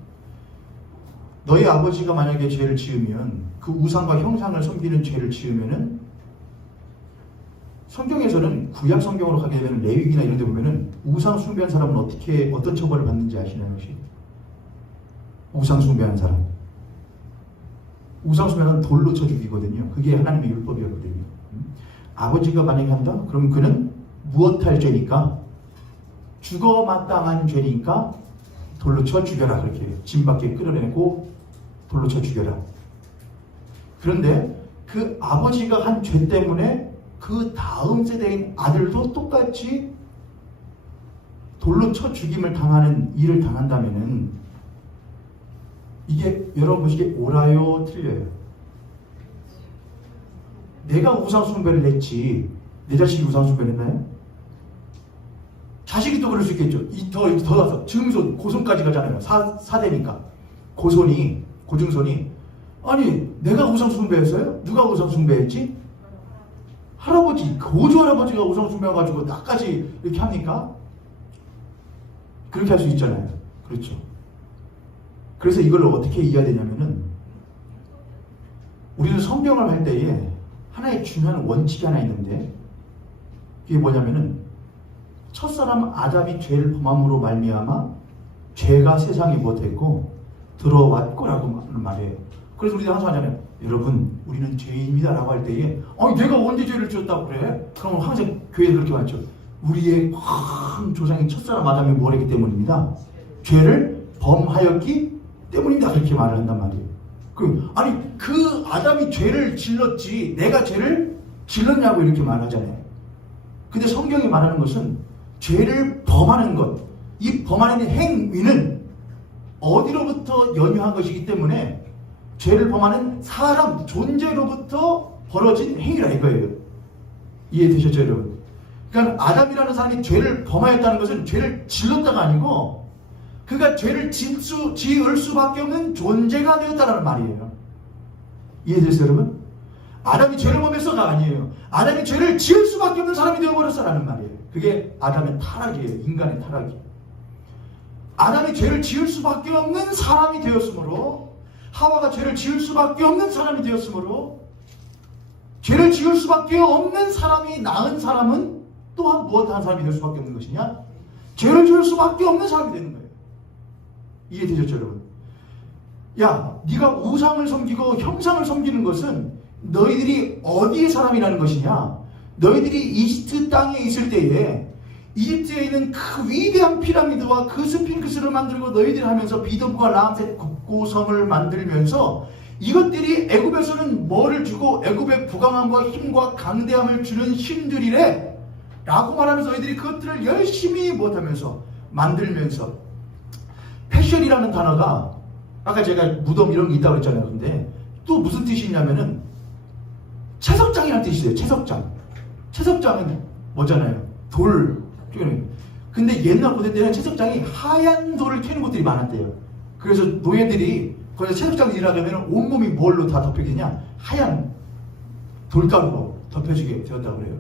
너희 아버지가 만약에 죄를 지으면 그 우상과 형상을 섬기는 죄를 지으면은 성경에서는 구약 성경으로 가게 되면 레위기나 이런 데 보면은 우상 숭배한 사람은 어떤 처벌을 받는지 아시나요 혹시? 우상 숭배한 사람. 우상 숭배는 돌로 쳐 죽이거든요. 그게 하나님의 율법이었거든요. 아버지가 만약에 한다? 그럼 그는 무엇할 죄니까? 죽어 마땅한 죄니까 돌로 쳐 죽여라. 그렇게 짐 밖에 끌어내고 돌로 쳐 죽여라. 그런데 그 아버지가 한 죄 때문에 그 다음 세대인 아들도 똑같이 돌로 쳐 죽임을 당하는 일을 당한다면은 이게 여러분 보시기에 옳아요, 틀려요? 내가 우상 숭배를 했지 내 자식이 우상 숭배를 했나요? 자식이 또 그럴 수 있겠죠. 더 나서 증손, 고손까지 가잖아요. 4대니까 고증손이 아니 내가 우상 숭배했어요? 누가 우상 숭배했지? 할아버지, 고조 할아버지가 우상 숭배해가지고 나까지 이렇게 합니까? 그렇게 할 수 있잖아요. 그렇죠. 그래서 이걸 어떻게 이해해야 되냐면은 우리는 성경을 할 때에 하나의 중요한 원칙이 하나 있는데 그게 뭐냐면은 첫사람 아담이 죄를 범함으로 말미암아 죄가 세상에 못했고 들어왔고라고 말해요. 그래서 우리가 항상 하잖아요. 여러분 우리는 죄인입니다 라고 할 때에 내가 언제 죄를 지었다고 그래? 그럼 항상 교회에 그렇게 말했죠. 우리의 큰 조상인 첫사람 아담이 뭘 했기 때문입니다. 죄를 범하였기 때문입니다. 그렇게 말을 한단 말이에요. 그 아담이 죄를 질렀지 내가 죄를 질렀냐고 이렇게 말하잖아요. 근데 성경이 말하는 것은 죄를 범하는 것, 이 범하는 행위는 어디로부터 연유한 것이기 때문에 죄를 범하는 사람, 존재로부터 벌어진 행위라 이거예요. 이해되셨죠 여러분? 그러니까 아담이라는 사람이 죄를 범하였다는 것은 죄를 질렀다가 아니고 그가 죄를 지을 수밖에 없는 존재가 되었다는 말이에요. 이해되세요 여러분? 아담이 죄를 범했어가 아니에요. 아담이 죄를 지을 수밖에 없는 사람이 되어버렸어라는 말이에요. 그게 아담의 타락이에요. 인간의 타락이에요. 아담이 죄를 지을 수밖에 없는 사람이 되었으므로 하와가 죄를 지을 수밖에 없는 사람이 되었으므로 죄를 지을 수밖에 없는 사람이 낳은 사람은 또한 무엇하는 사람이 될 수밖에 없는 것이냐? 죄를 지을 수밖에 없는 사람이 되는 거예요. 이해되셨죠 여러분? 야, 네가 우상을 섬기고 형상을 섬기는 것은 너희들이 어디의 사람이라는 것이냐? 너희들이 이집트 땅에 있을 때에 이집트에 있는 그 위대한 피라미드와 그 스핑크스를 만들고 너희들이 하면서 비돔과 라암셋 국고성을 만들면서 이것들이 애굽에서는 뭐를 주고 애굽의 부강함과 힘과 강대함을 주는 힘들이래 라고 말하면서 너희들이 그것들을 열심히 못하면서 만들면서 패션이라는 단어가 아까 제가 무덤 이런 게 있다고 했잖아요. 근데 또 무슨 뜻이 있냐면은 채석장이라는 뜻이에요. 채석장은 뭐잖아요? 돌. 근데 옛날 고대 때는 채석장이 하얀 돌을 캐는 곳들이 많았대요. 그래서 노예들이 거기서 채석장을 일하려면 온몸이 뭘로 다 덮여지냐? 하얀 돌가루로 덮여지게 되었다고 그래요.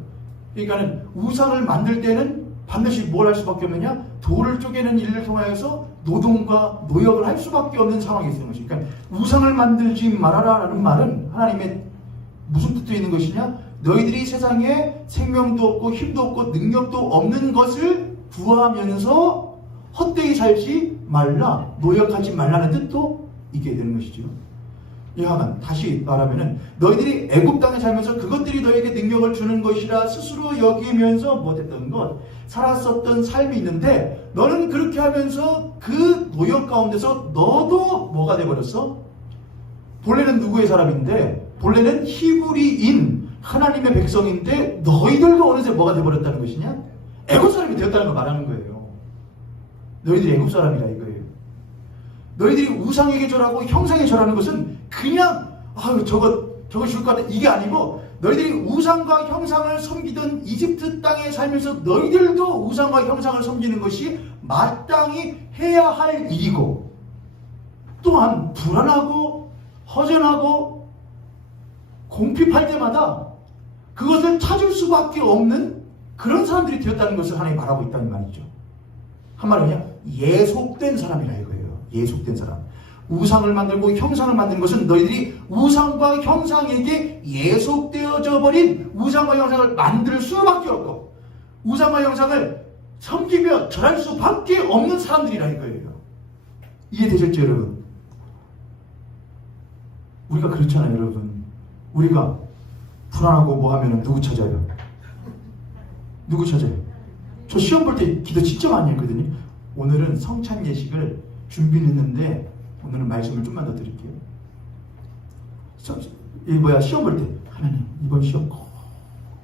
그러니까는 우상을 만들 때는 반드시 뭘 할 수밖에 없느냐? 돌을 쪼개는 일을 통하여서 노동과 노역을 할 수밖에 없는 상황이 있는 것이죠. 그러니까 우상을 만들지 말아라 라는 말은 하나님의 무슨 뜻도 있는 것이냐? 너희들이 세상에 생명도 없고 힘도 없고 능력도 없는 것을 구하면서 헛되이 살지 말라, 노역하지 말라는 뜻도 있게 되는 것이죠. 이하만 다시 말하면은 너희들이 애굽 땅에 살면서 그것들이 너에게 능력을 주는 것이라 스스로 여기면서 못했던 것, 살았었던 삶이 있는데 너는 그렇게 하면서 그 노역 가운데서 너도 뭐가 돼버렸어? 본래는 누구의 사람인데? 본래는 히브리인, 하나님의 백성인데 너희들도 어느새 뭐가 되어버렸다는 것이냐? 애국 사람이 되었다는 걸 말하는 거예요. 너희들이 애국 사람이라 이거예요. 너희들이 우상에게 절하고 형상에 절하는 것은 그냥 저거 죽을 것 같다 이게 아니고, 너희들이 우상과 형상을 섬기던 이집트 땅에 살면서 너희들도 우상과 형상을 섬기는 것이 마땅히 해야 할 일이고, 또한 불안하고 허전하고 공핍할 때마다 그것을 찾을 수밖에 없는 그런 사람들이 되었다는 것을 하나님이 말하고 있다는 말이죠. 한마디로 그냥 예속된 사람이라 이거예요. 예속된 사람. 우상을 만들고 형상을 만든 것은 너희들이 우상과 형상에게 예속되어져 버린 우상과 형상을 만들 수밖에 없고, 우상과 형상을 섬기며 절할 수밖에 없는 사람들이라 이거예요. 이해되셨죠 여러분? 우리가 그렇잖아요 여러분. 우리가 불안하고 뭐 하면 누구 찾아요? 누구 찾아요? 저 시험 볼 때 기도 진짜 많이 했거든요. 오늘은 성찬 예식을 준비했는데 오늘은 말씀을 좀만 더 드릴게요. 시험 볼 때 하나님 이번 시험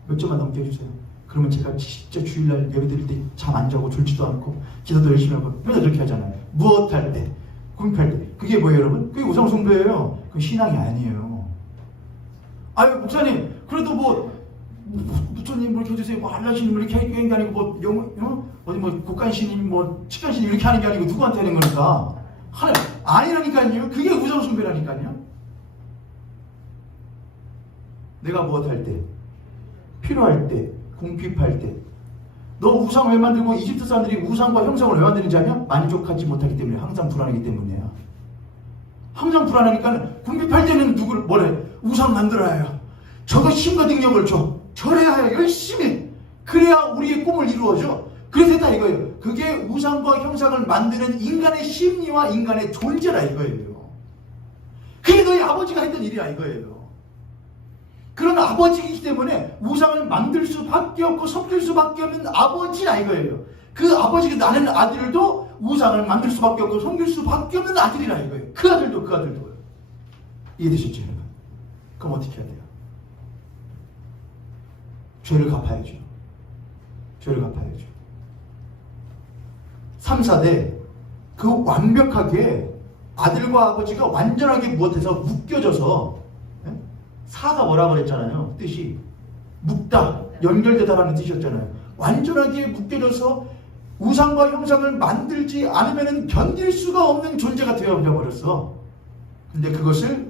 몇 점만 넘게 해주세요. 그러면 제가 진짜 주일날 예배 드릴 때 잠 안 자고 졸지도 않고 기도도 열심히 하고 맨날 이렇게 하잖아요. 무엇할 때, 궁핍할 때. 그게 뭐예요 여러분? 그게 우상 숭배예요. 그게 신앙이 아니에요. 아유 목사님 그래도 부처님 이렇게 해주세요. 한라신님 이렇게 하는 게 아니고 어디 국간신님 치간신님 이렇게 하는 게 아니고 누구한테 하는 거니까? 하나님 아니라니까요. 그게 우상 숭배라니까요. 내가 무엇할 때, 필요할 때, 궁핍할 때, 너 우상을 왜 만들고 이집트 사람들이 우상과 형상을 왜 만드는지 아냐? 만족하지 못하기 때문에, 항상 불안하기 때문이에요. 항상 불안하니까 궁핍할 때는 누구를 뭐래? 우상 만들어야 해요. 저거 힘과 능력을 줘. 절해야 해요. 열심히. 그래야 우리의 꿈을 이루어져. 그래서 다 이거예요. 그게 우상과 형상을 만드는 인간의 심리와 인간의 존재라 이거예요. 그게 너희 아버지가 했던 일이라 이거예요. 그런 아버지이기 때문에 우상을 만들 수밖에 없고 섬길 수밖에 없는 아버지라 이거예요. 그 아버지가 나는 아들도 우상을 만들 수밖에 없고 섬길 수밖에 없는 아들이라 이거예요. 그 아들도 이해되셨죠 여러분? 그럼 어떻게 해야 돼요? 죄를 갚아야죠. 죄를 갚아야죠. 3, 4대 그 완벽하게 아들과 아버지가 완전하게 무엇해서 묶여져서, 사가 뭐라고 그랬잖아요. 뜻이 묶다, 연결되다라는 뜻이었잖아요. 완전하게 묶여져서 우상과 형상을 만들지 않으면 견딜 수가 없는 존재가 되어버렸어. 근데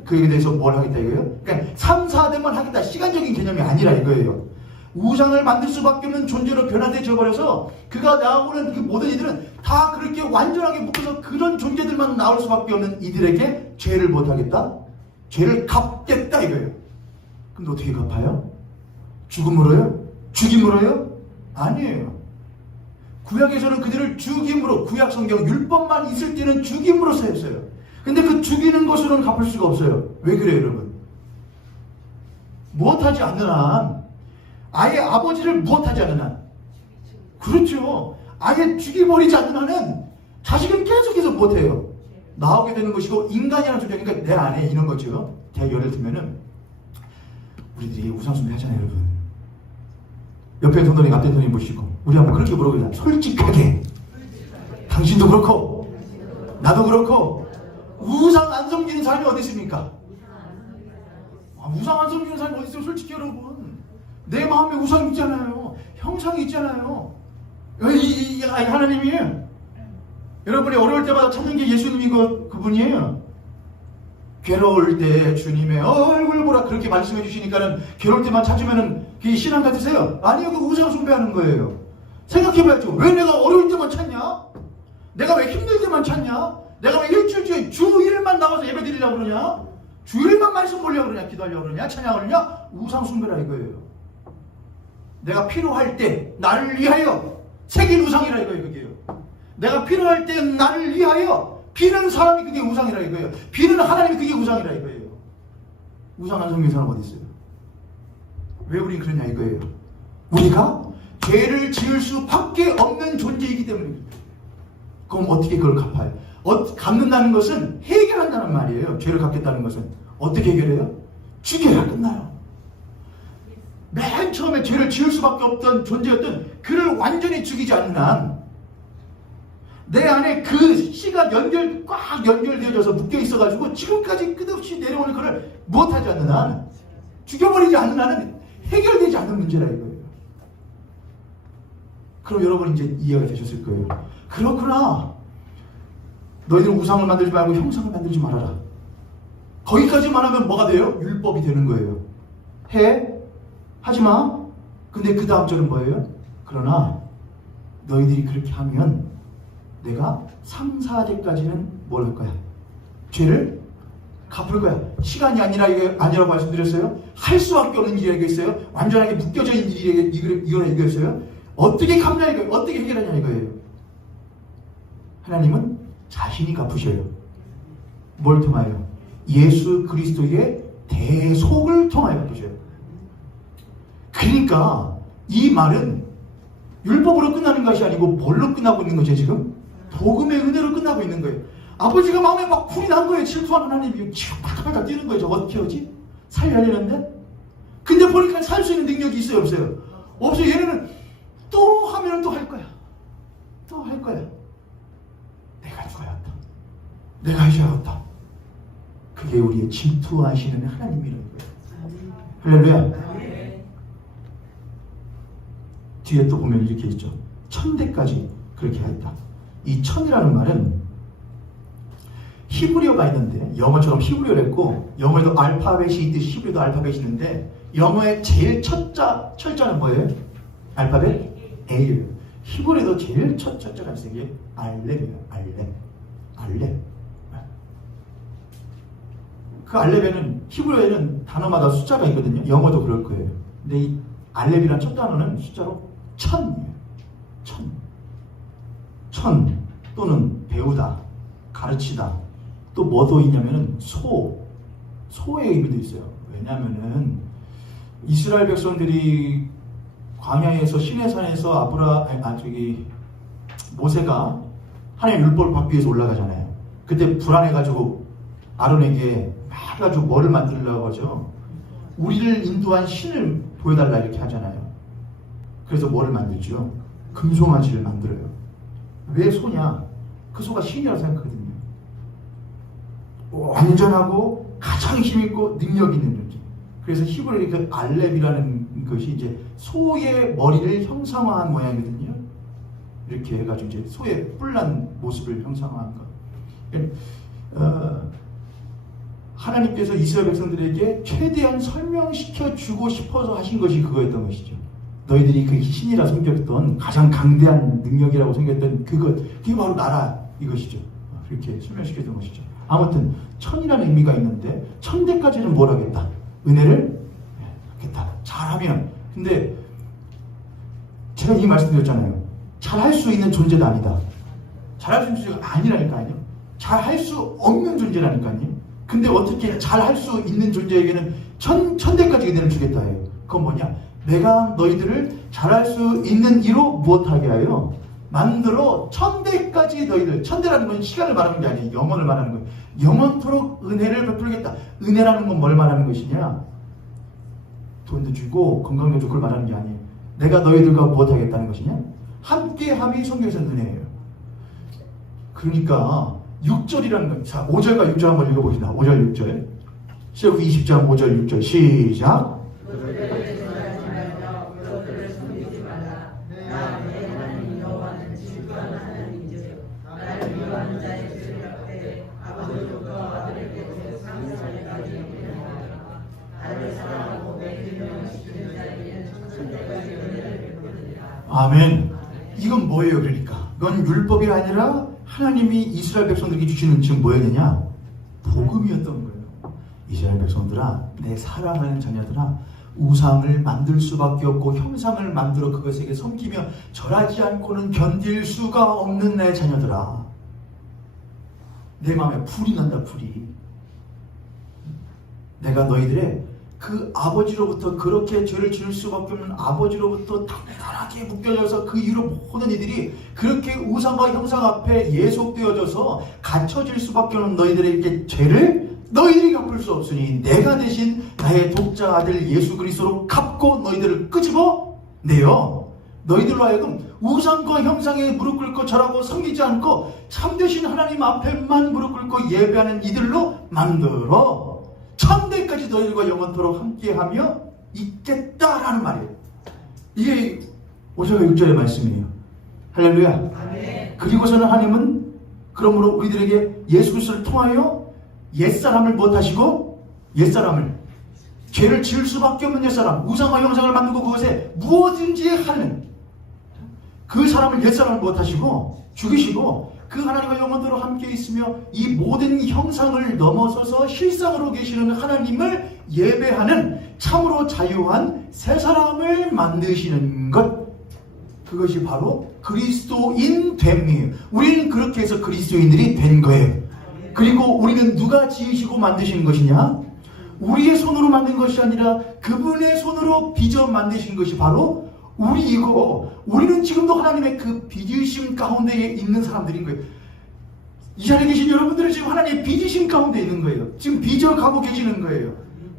그에게 대해서 뭘 하겠다 이거예요? 그러니까 3, 4대만 하겠다, 시간적인 개념이 아니라 이거예요. 우상을 만들 수밖에 없는 존재로 변화되어 버려서 그가 나오는 그 모든 이들은 다 그렇게 완전하게 묶어서 그런 존재들만 나올 수밖에 없는 이들에게 죄를 못하겠다? 죄를 갚겠다 이거예요. 근데 어떻게 갚아요? 죽음으로요? 죽임으로요? 아니에요. 구약에서는 그들을 죽임으로, 구약 성경 율법만 있을 때는 죽임으로 쓰였어요. 근데 그 죽이는 것으로는 갚을 수가 없어요. 왜 그래요 여러분? 무엇하지 않는 한, 아예 아버지를 무엇하지 않는 한, 그렇죠. 아예 죽여버리지 않는 한은 자식은 계속해서 못해요. 나오게 되는 것이고, 인간이라는 존재니까 내 안에 이런 거죠. 제가 예를 들면은 우리들이 우상숭배 하잖아요 여러분. 옆에 동동이 앞에 동동이 보시고 우리 한번 그렇게 물어보자. 솔직하게 당신도 그렇고 나도 그렇고 우상 안 섬기는 사람이 어디 있습니까? 우상 안 섬기는 사람이 어디 있어요? 솔직히 여러분, 내 마음에 우상 있잖아요. 형상이 있잖아요. 하나님이 여러분이 어려울 때마다 찾는 게 예수님이고 그분이에요. 괴로울 때 주님의 얼굴 보라 그렇게 말씀해 주시니까는 괴로울 때만 찾으면은 그게 신앙 같으세요? 아니요, 그 우상 숭배하는 거예요. 생각해봐야죠. 왜 내가 어려울 때만 찾냐? 내가 왜 힘들 때만 찾냐? 내가 왜 일주일째 주일만 나와서 예배 드리려고 그러냐? 주일만 말씀 보려고 그러냐? 기도하려고 그러냐? 찬양을 그러냐? 우상 숭배라 이거예요. 내가 필요할 때 나를 위하여 새긴 우상이라 이거예요. 그게요. 내가 필요할 때 나를 위하여 비는 사람이 그게 우상이라 이거예요. 비는 하나님이 그게 우상이라 이거예요. 우상 안 섬기는 사람 어디 있어요? 왜 우리 그러냐 이거예요. 우리가 죄를 지을 수밖에 없는 존재이기 때문입니다. 그럼 어떻게 그걸 갚아요? 갚는다는 것은 해결한다는 말이에요. 죄를 갚겠다는 것은 어떻게 해결해요? 죽여야 끝나요. 맨 처음에 죄를 지을 수밖에 없던 존재였던 그를 완전히 죽이지 않는 한 내 안에 그 씨가 꽉 연결되어져서 묶여 있어가지고 지금까지 끝없이 내려오는 그를 못하지 않는 한, 죽여버리지 않는 한은 해결되지 않는 문제라 이거예요. 그럼 여러분 이제 이해가 되셨을 거예요. 그렇구나. 너희들은 우상을 만들지 말고 형상을 만들지 말아라. 거기까지만 하면 뭐가 돼요? 율법이 되는 거예요. 하지마. 근데 그 다음 절은 뭐예요? 그러나 너희들이 그렇게 하면 내가 3, 4대까지는 뭘 할 거야? 죄를 갚을 거야. 시간이 아니라고 말씀드렸어요. 할 수밖에 없는 일이겠어요. 완전하게 묶여져 있는 이거였어요. 어떻게 갚냐 이거예요. 어떻게 해결하냐 이거예요. 하나님은 자신이 갚으셔요. 뭘 통하여? 예수 그리스도의 대속을 통하여 갚으셔요. 그러니까 이 말은 율법으로 끝나는 것이 아니고 뭘로 끝나고 있는 거죠 지금? 복음의 은혜로 끝나고 있는 거예요. 아버지가 마음에 막 불이 난 거예요. 질투하는 하나님이 팔팔팔 뛰는 거예요. 저 어떻게 하지? 살려내는데? 근데 보니까 살 수 있는 능력이 있어요? 없어요? 없어요. 얘네는 또 하면 또 할 거야. 또 할 거야. 내가 죽어야겠다. 내가 해줘야겠다. 그게 우리의 질투하시는 하나님이라는 거예요. 할렐루야. 뒤에 또 보면 이렇게 있죠. 1000대까지 그렇게 했다. 이 1000이라는 말은 히브리어가 있는데, 영어처럼 히브리어를 했고, 영어에도 알파벳이 있듯이 히브리어도 알파벳이 있는데, 영어의 제일 철자는 뭐예요? 알파벳 A예요. 히브리어도 제일 첫 철자가 있어요. 이게 알렙이에요. 알렙. 그 알렙에는 히브리어에는 단어마다 숫자가 있거든요. 영어도 그럴 거예요. 근데 이 알렙이라는 첫 단어는 숫자로 1000이에요. 1000 또는 배우다, 가르치다. 또 뭐도 있냐면은 소의 의미도 있어요. 왜냐면은 이스라엘 백성들이 광야에서 시내산에서 모세가 하나님의 율법을 받기 위해서 올라가잖아요. 그때 불안해가지고 아론에게 막 해가지고 뭐를 만들려고 하죠? 우리를 인도한 신을 보여달라 이렇게 하잖아요. 그래서 뭐를 만들죠? 금송아지를 만들어요. 왜 소냐? 그 소가 신이라고 생각하거든요. 완전하고 가장 힘있고 능력 있는 존재. 그래서 히브리어의 그 알렙이라는 것이 이제 소의 머리를 형상화한 모양이거든요. 이렇게 해가지고 이제 소의 뿔난 모습을 형상화한 것. 하나님께서 이스라엘 백성들에게 최대한 설명시켜 주고 싶어서 하신 것이 그거였던 것이죠. 너희들이 그 신이라 섬겼던 가장 강대한 능력이라고 생겼던 그게 바로 나라 이것이죠. 그렇게 설명시켰던 것이죠. 아무튼 1000이라는 의미가 있는데 1000대까지는 뭘 하겠다? 은혜를 하겠다. 잘하면. 근데 제가 이 말씀드렸잖아요. 잘할 수 있는 존재도 아니다. 잘할 수 있는 존재가 아니라니까요. 잘할 수 없는 존재라니까요. 근데 어떻게 잘할 수 있는 존재에게는 1000대까지 은혜를 주겠다 해요. 그건 뭐냐? 내가 너희들을 잘할 수 있는 이로 무엇하게 하여 만들어 1000대까지 너희들. 1000대라는 건 시간을 말하는 게 아니에요. 영원을 말하는 거예요. 영원토록 은혜를 베풀겠다. 은혜라는 건 뭘 말하는 것이냐? 돈도 주고 건강도 주고 그걸 말하는 게 아니에요. 내가 너희들과 무엇하겠다는 것이냐? 함께함이 성경에서는 은혜예요. 그러니까 6절이라는 거. 자, 5절과 6절 한번 읽어봅시다. 5절 6절. 시작 20장 5절 6절 시작. 아멘. 이건 뭐예요? 그러니까 이건 율법이 아니라 하나님이 이스라엘 백성들에게 주시는 지금 뭐였느냐? 복음이었던 거예요. 이스라엘 백성들아, 내 사랑하는 자녀들아, 우상을 만들 수밖에 없고 형상을 만들어 그것에게 섬기며 절하지 않고는 견딜 수가 없는 내 자녀들아, 내 마음에 불이 난다. 불이. 내가 너희들의 그 아버지로부터, 그렇게 죄를 지을 수밖에 없는 아버지로부터 단단하게 묶여져서 그 이후로 모든 이들이 그렇게 우상과 형상 앞에 예속되어져서 갇혀질 수밖에 없는 너희들의 이렇게 죄를 너희들이 갚을 수 없으니 내가 대신 나의 독자 아들 예수 그리스도로 갚고 너희들을 끄집어 내어 너희들로 하여금 우상과 형상에 무릎 꿇고 절하고 섬기지 않고 참되신 하나님 앞에만 무릎 꿇고 예배하는 이들로 만들어 천대까지 너희들과 영원토록 함께하며 있겠다라는 말이에요. 이게 5절 6절의 말씀이에요. 할렐루야. 아멘. 그리고서는 하나님은 그러므로 우리들에게 예수 그리스도를 통하여 옛사람을 못하시고 옛사람을 죄를 지을 수밖에 없는 옛사람 우상과 형상을 만들고 그것에 무엇인지 하는 그 사람을 옛사람을 못하시고 죽이시고 그 하나님과 영원토록 함께 있으며 이 모든 형상을 넘어서서 실상으로 계시는 하나님을 예배하는 참으로 자유한 새 사람을 만드시는 것 그것이 바로 그리스도인 됨이에요. 우리는 그렇게 해서 그리스도인들이 된 거예요. 그리고 우리는 누가 지으시고 만드신 것이냐? 우리의 손으로 만든 것이 아니라 그분의 손으로 빚어 만드신 것이 바로 우리이고 우리는 지금도 하나님의 그 빚으심 가운데에 있는 사람들인 거예요. 이 자리에 계신 여러분들은 지금 하나님의 빚으심 가운데 있는 거예요. 지금 빚어가고 계시는 거예요.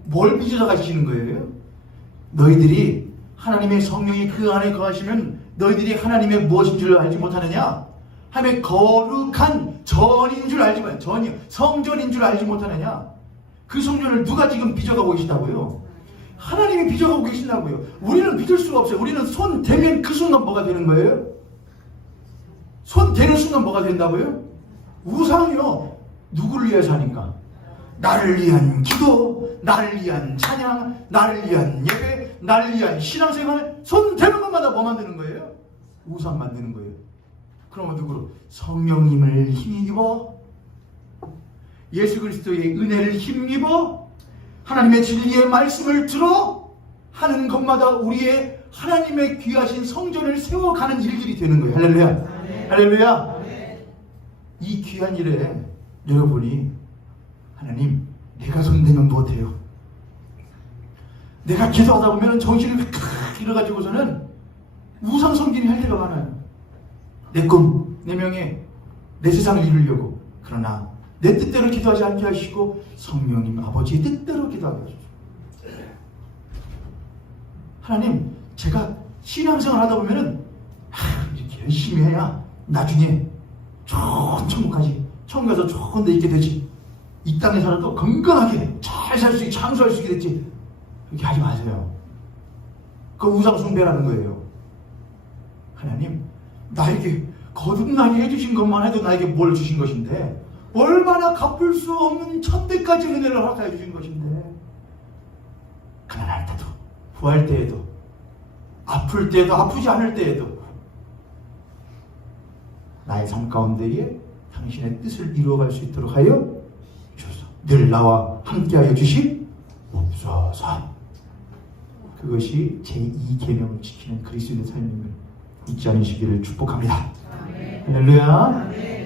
뭘 빚어서 가시는 거예요? 너희들이 하나님의 성령이 그 안에 거하시면 너희들이 하나님의 무엇인 줄 알지 못하느냐? 하나님의 거룩한 전인 줄 알지 못하느냐? 전이요. 성전인 줄 알지 못하느냐? 그 성전을 누가 지금 빚어가고 계시다고요? 하나님이 빚어가고 계신다고요. 우리는 빚을 수가 없어요. 우리는 손 대면 그 순간 뭐가 되는 거예요? 손 대는 순간 뭐가 된다고요? 우상이요. 누구를 위해서 하니까? 나를 위한 기도, 나를 위한 찬양, 나를 위한 예배, 나를 위한 신앙생활 손 대는 것마다 뭐 만드는 거예요? 우상 만드는 거예요. 그러면 누구로? 성령님을 힘입어 예수 그리스도의 은혜를 힘입어 하나님의 진리의 말씀을 들어 하는 것마다 우리의 하나님의 귀하신 성전을 세워가는 일들이 되는 거예요. 할렐루야. 아멘. 할렐루야. 아멘. 이 귀한 일에 여러분이 하나님 내가 손대면 못해요. 내가 기도하다 보면 정신을 칵 잃어가지고서는 우상 섬기는 할 때가 많아요. 내 꿈, 내 명예, 내 세상을 이루려고. 그러나 내 뜻대로 기도하지 않게 하시고 성령님 아버지의 뜻대로 기도하게 하십시오. 하나님 제가 신앙생활 하다 보면은 이렇게 열심히 해야 나중에 좋은 천국 가지. 천국 가서 좋은 데 있게 되지. 이 땅에 살아도 건강하게 잘 살 수 있게 장수할 수 있게 됐지. 그렇게 하지 마세요. 그 우상 숭배라는 거예요. 하나님 나에게 거듭나게 해주신 것만 해도 나에게 뭘 주신 것인데 얼마나 갚을 수 없는 천대까지 은혜를 허락하여 주신 것인데 가난할 때도 부할 때에도 아플 때에도 아프지 않을 때에도 나의 삶 가운데에 당신의 뜻을 이루어갈 수 있도록 하여 주소서. 늘 나와 함께하여 주시옵소서. 그것이 제2계명을 지키는 그리스도인의 삶임을 잊지 않으시기를 축복합니다. 할렐루야.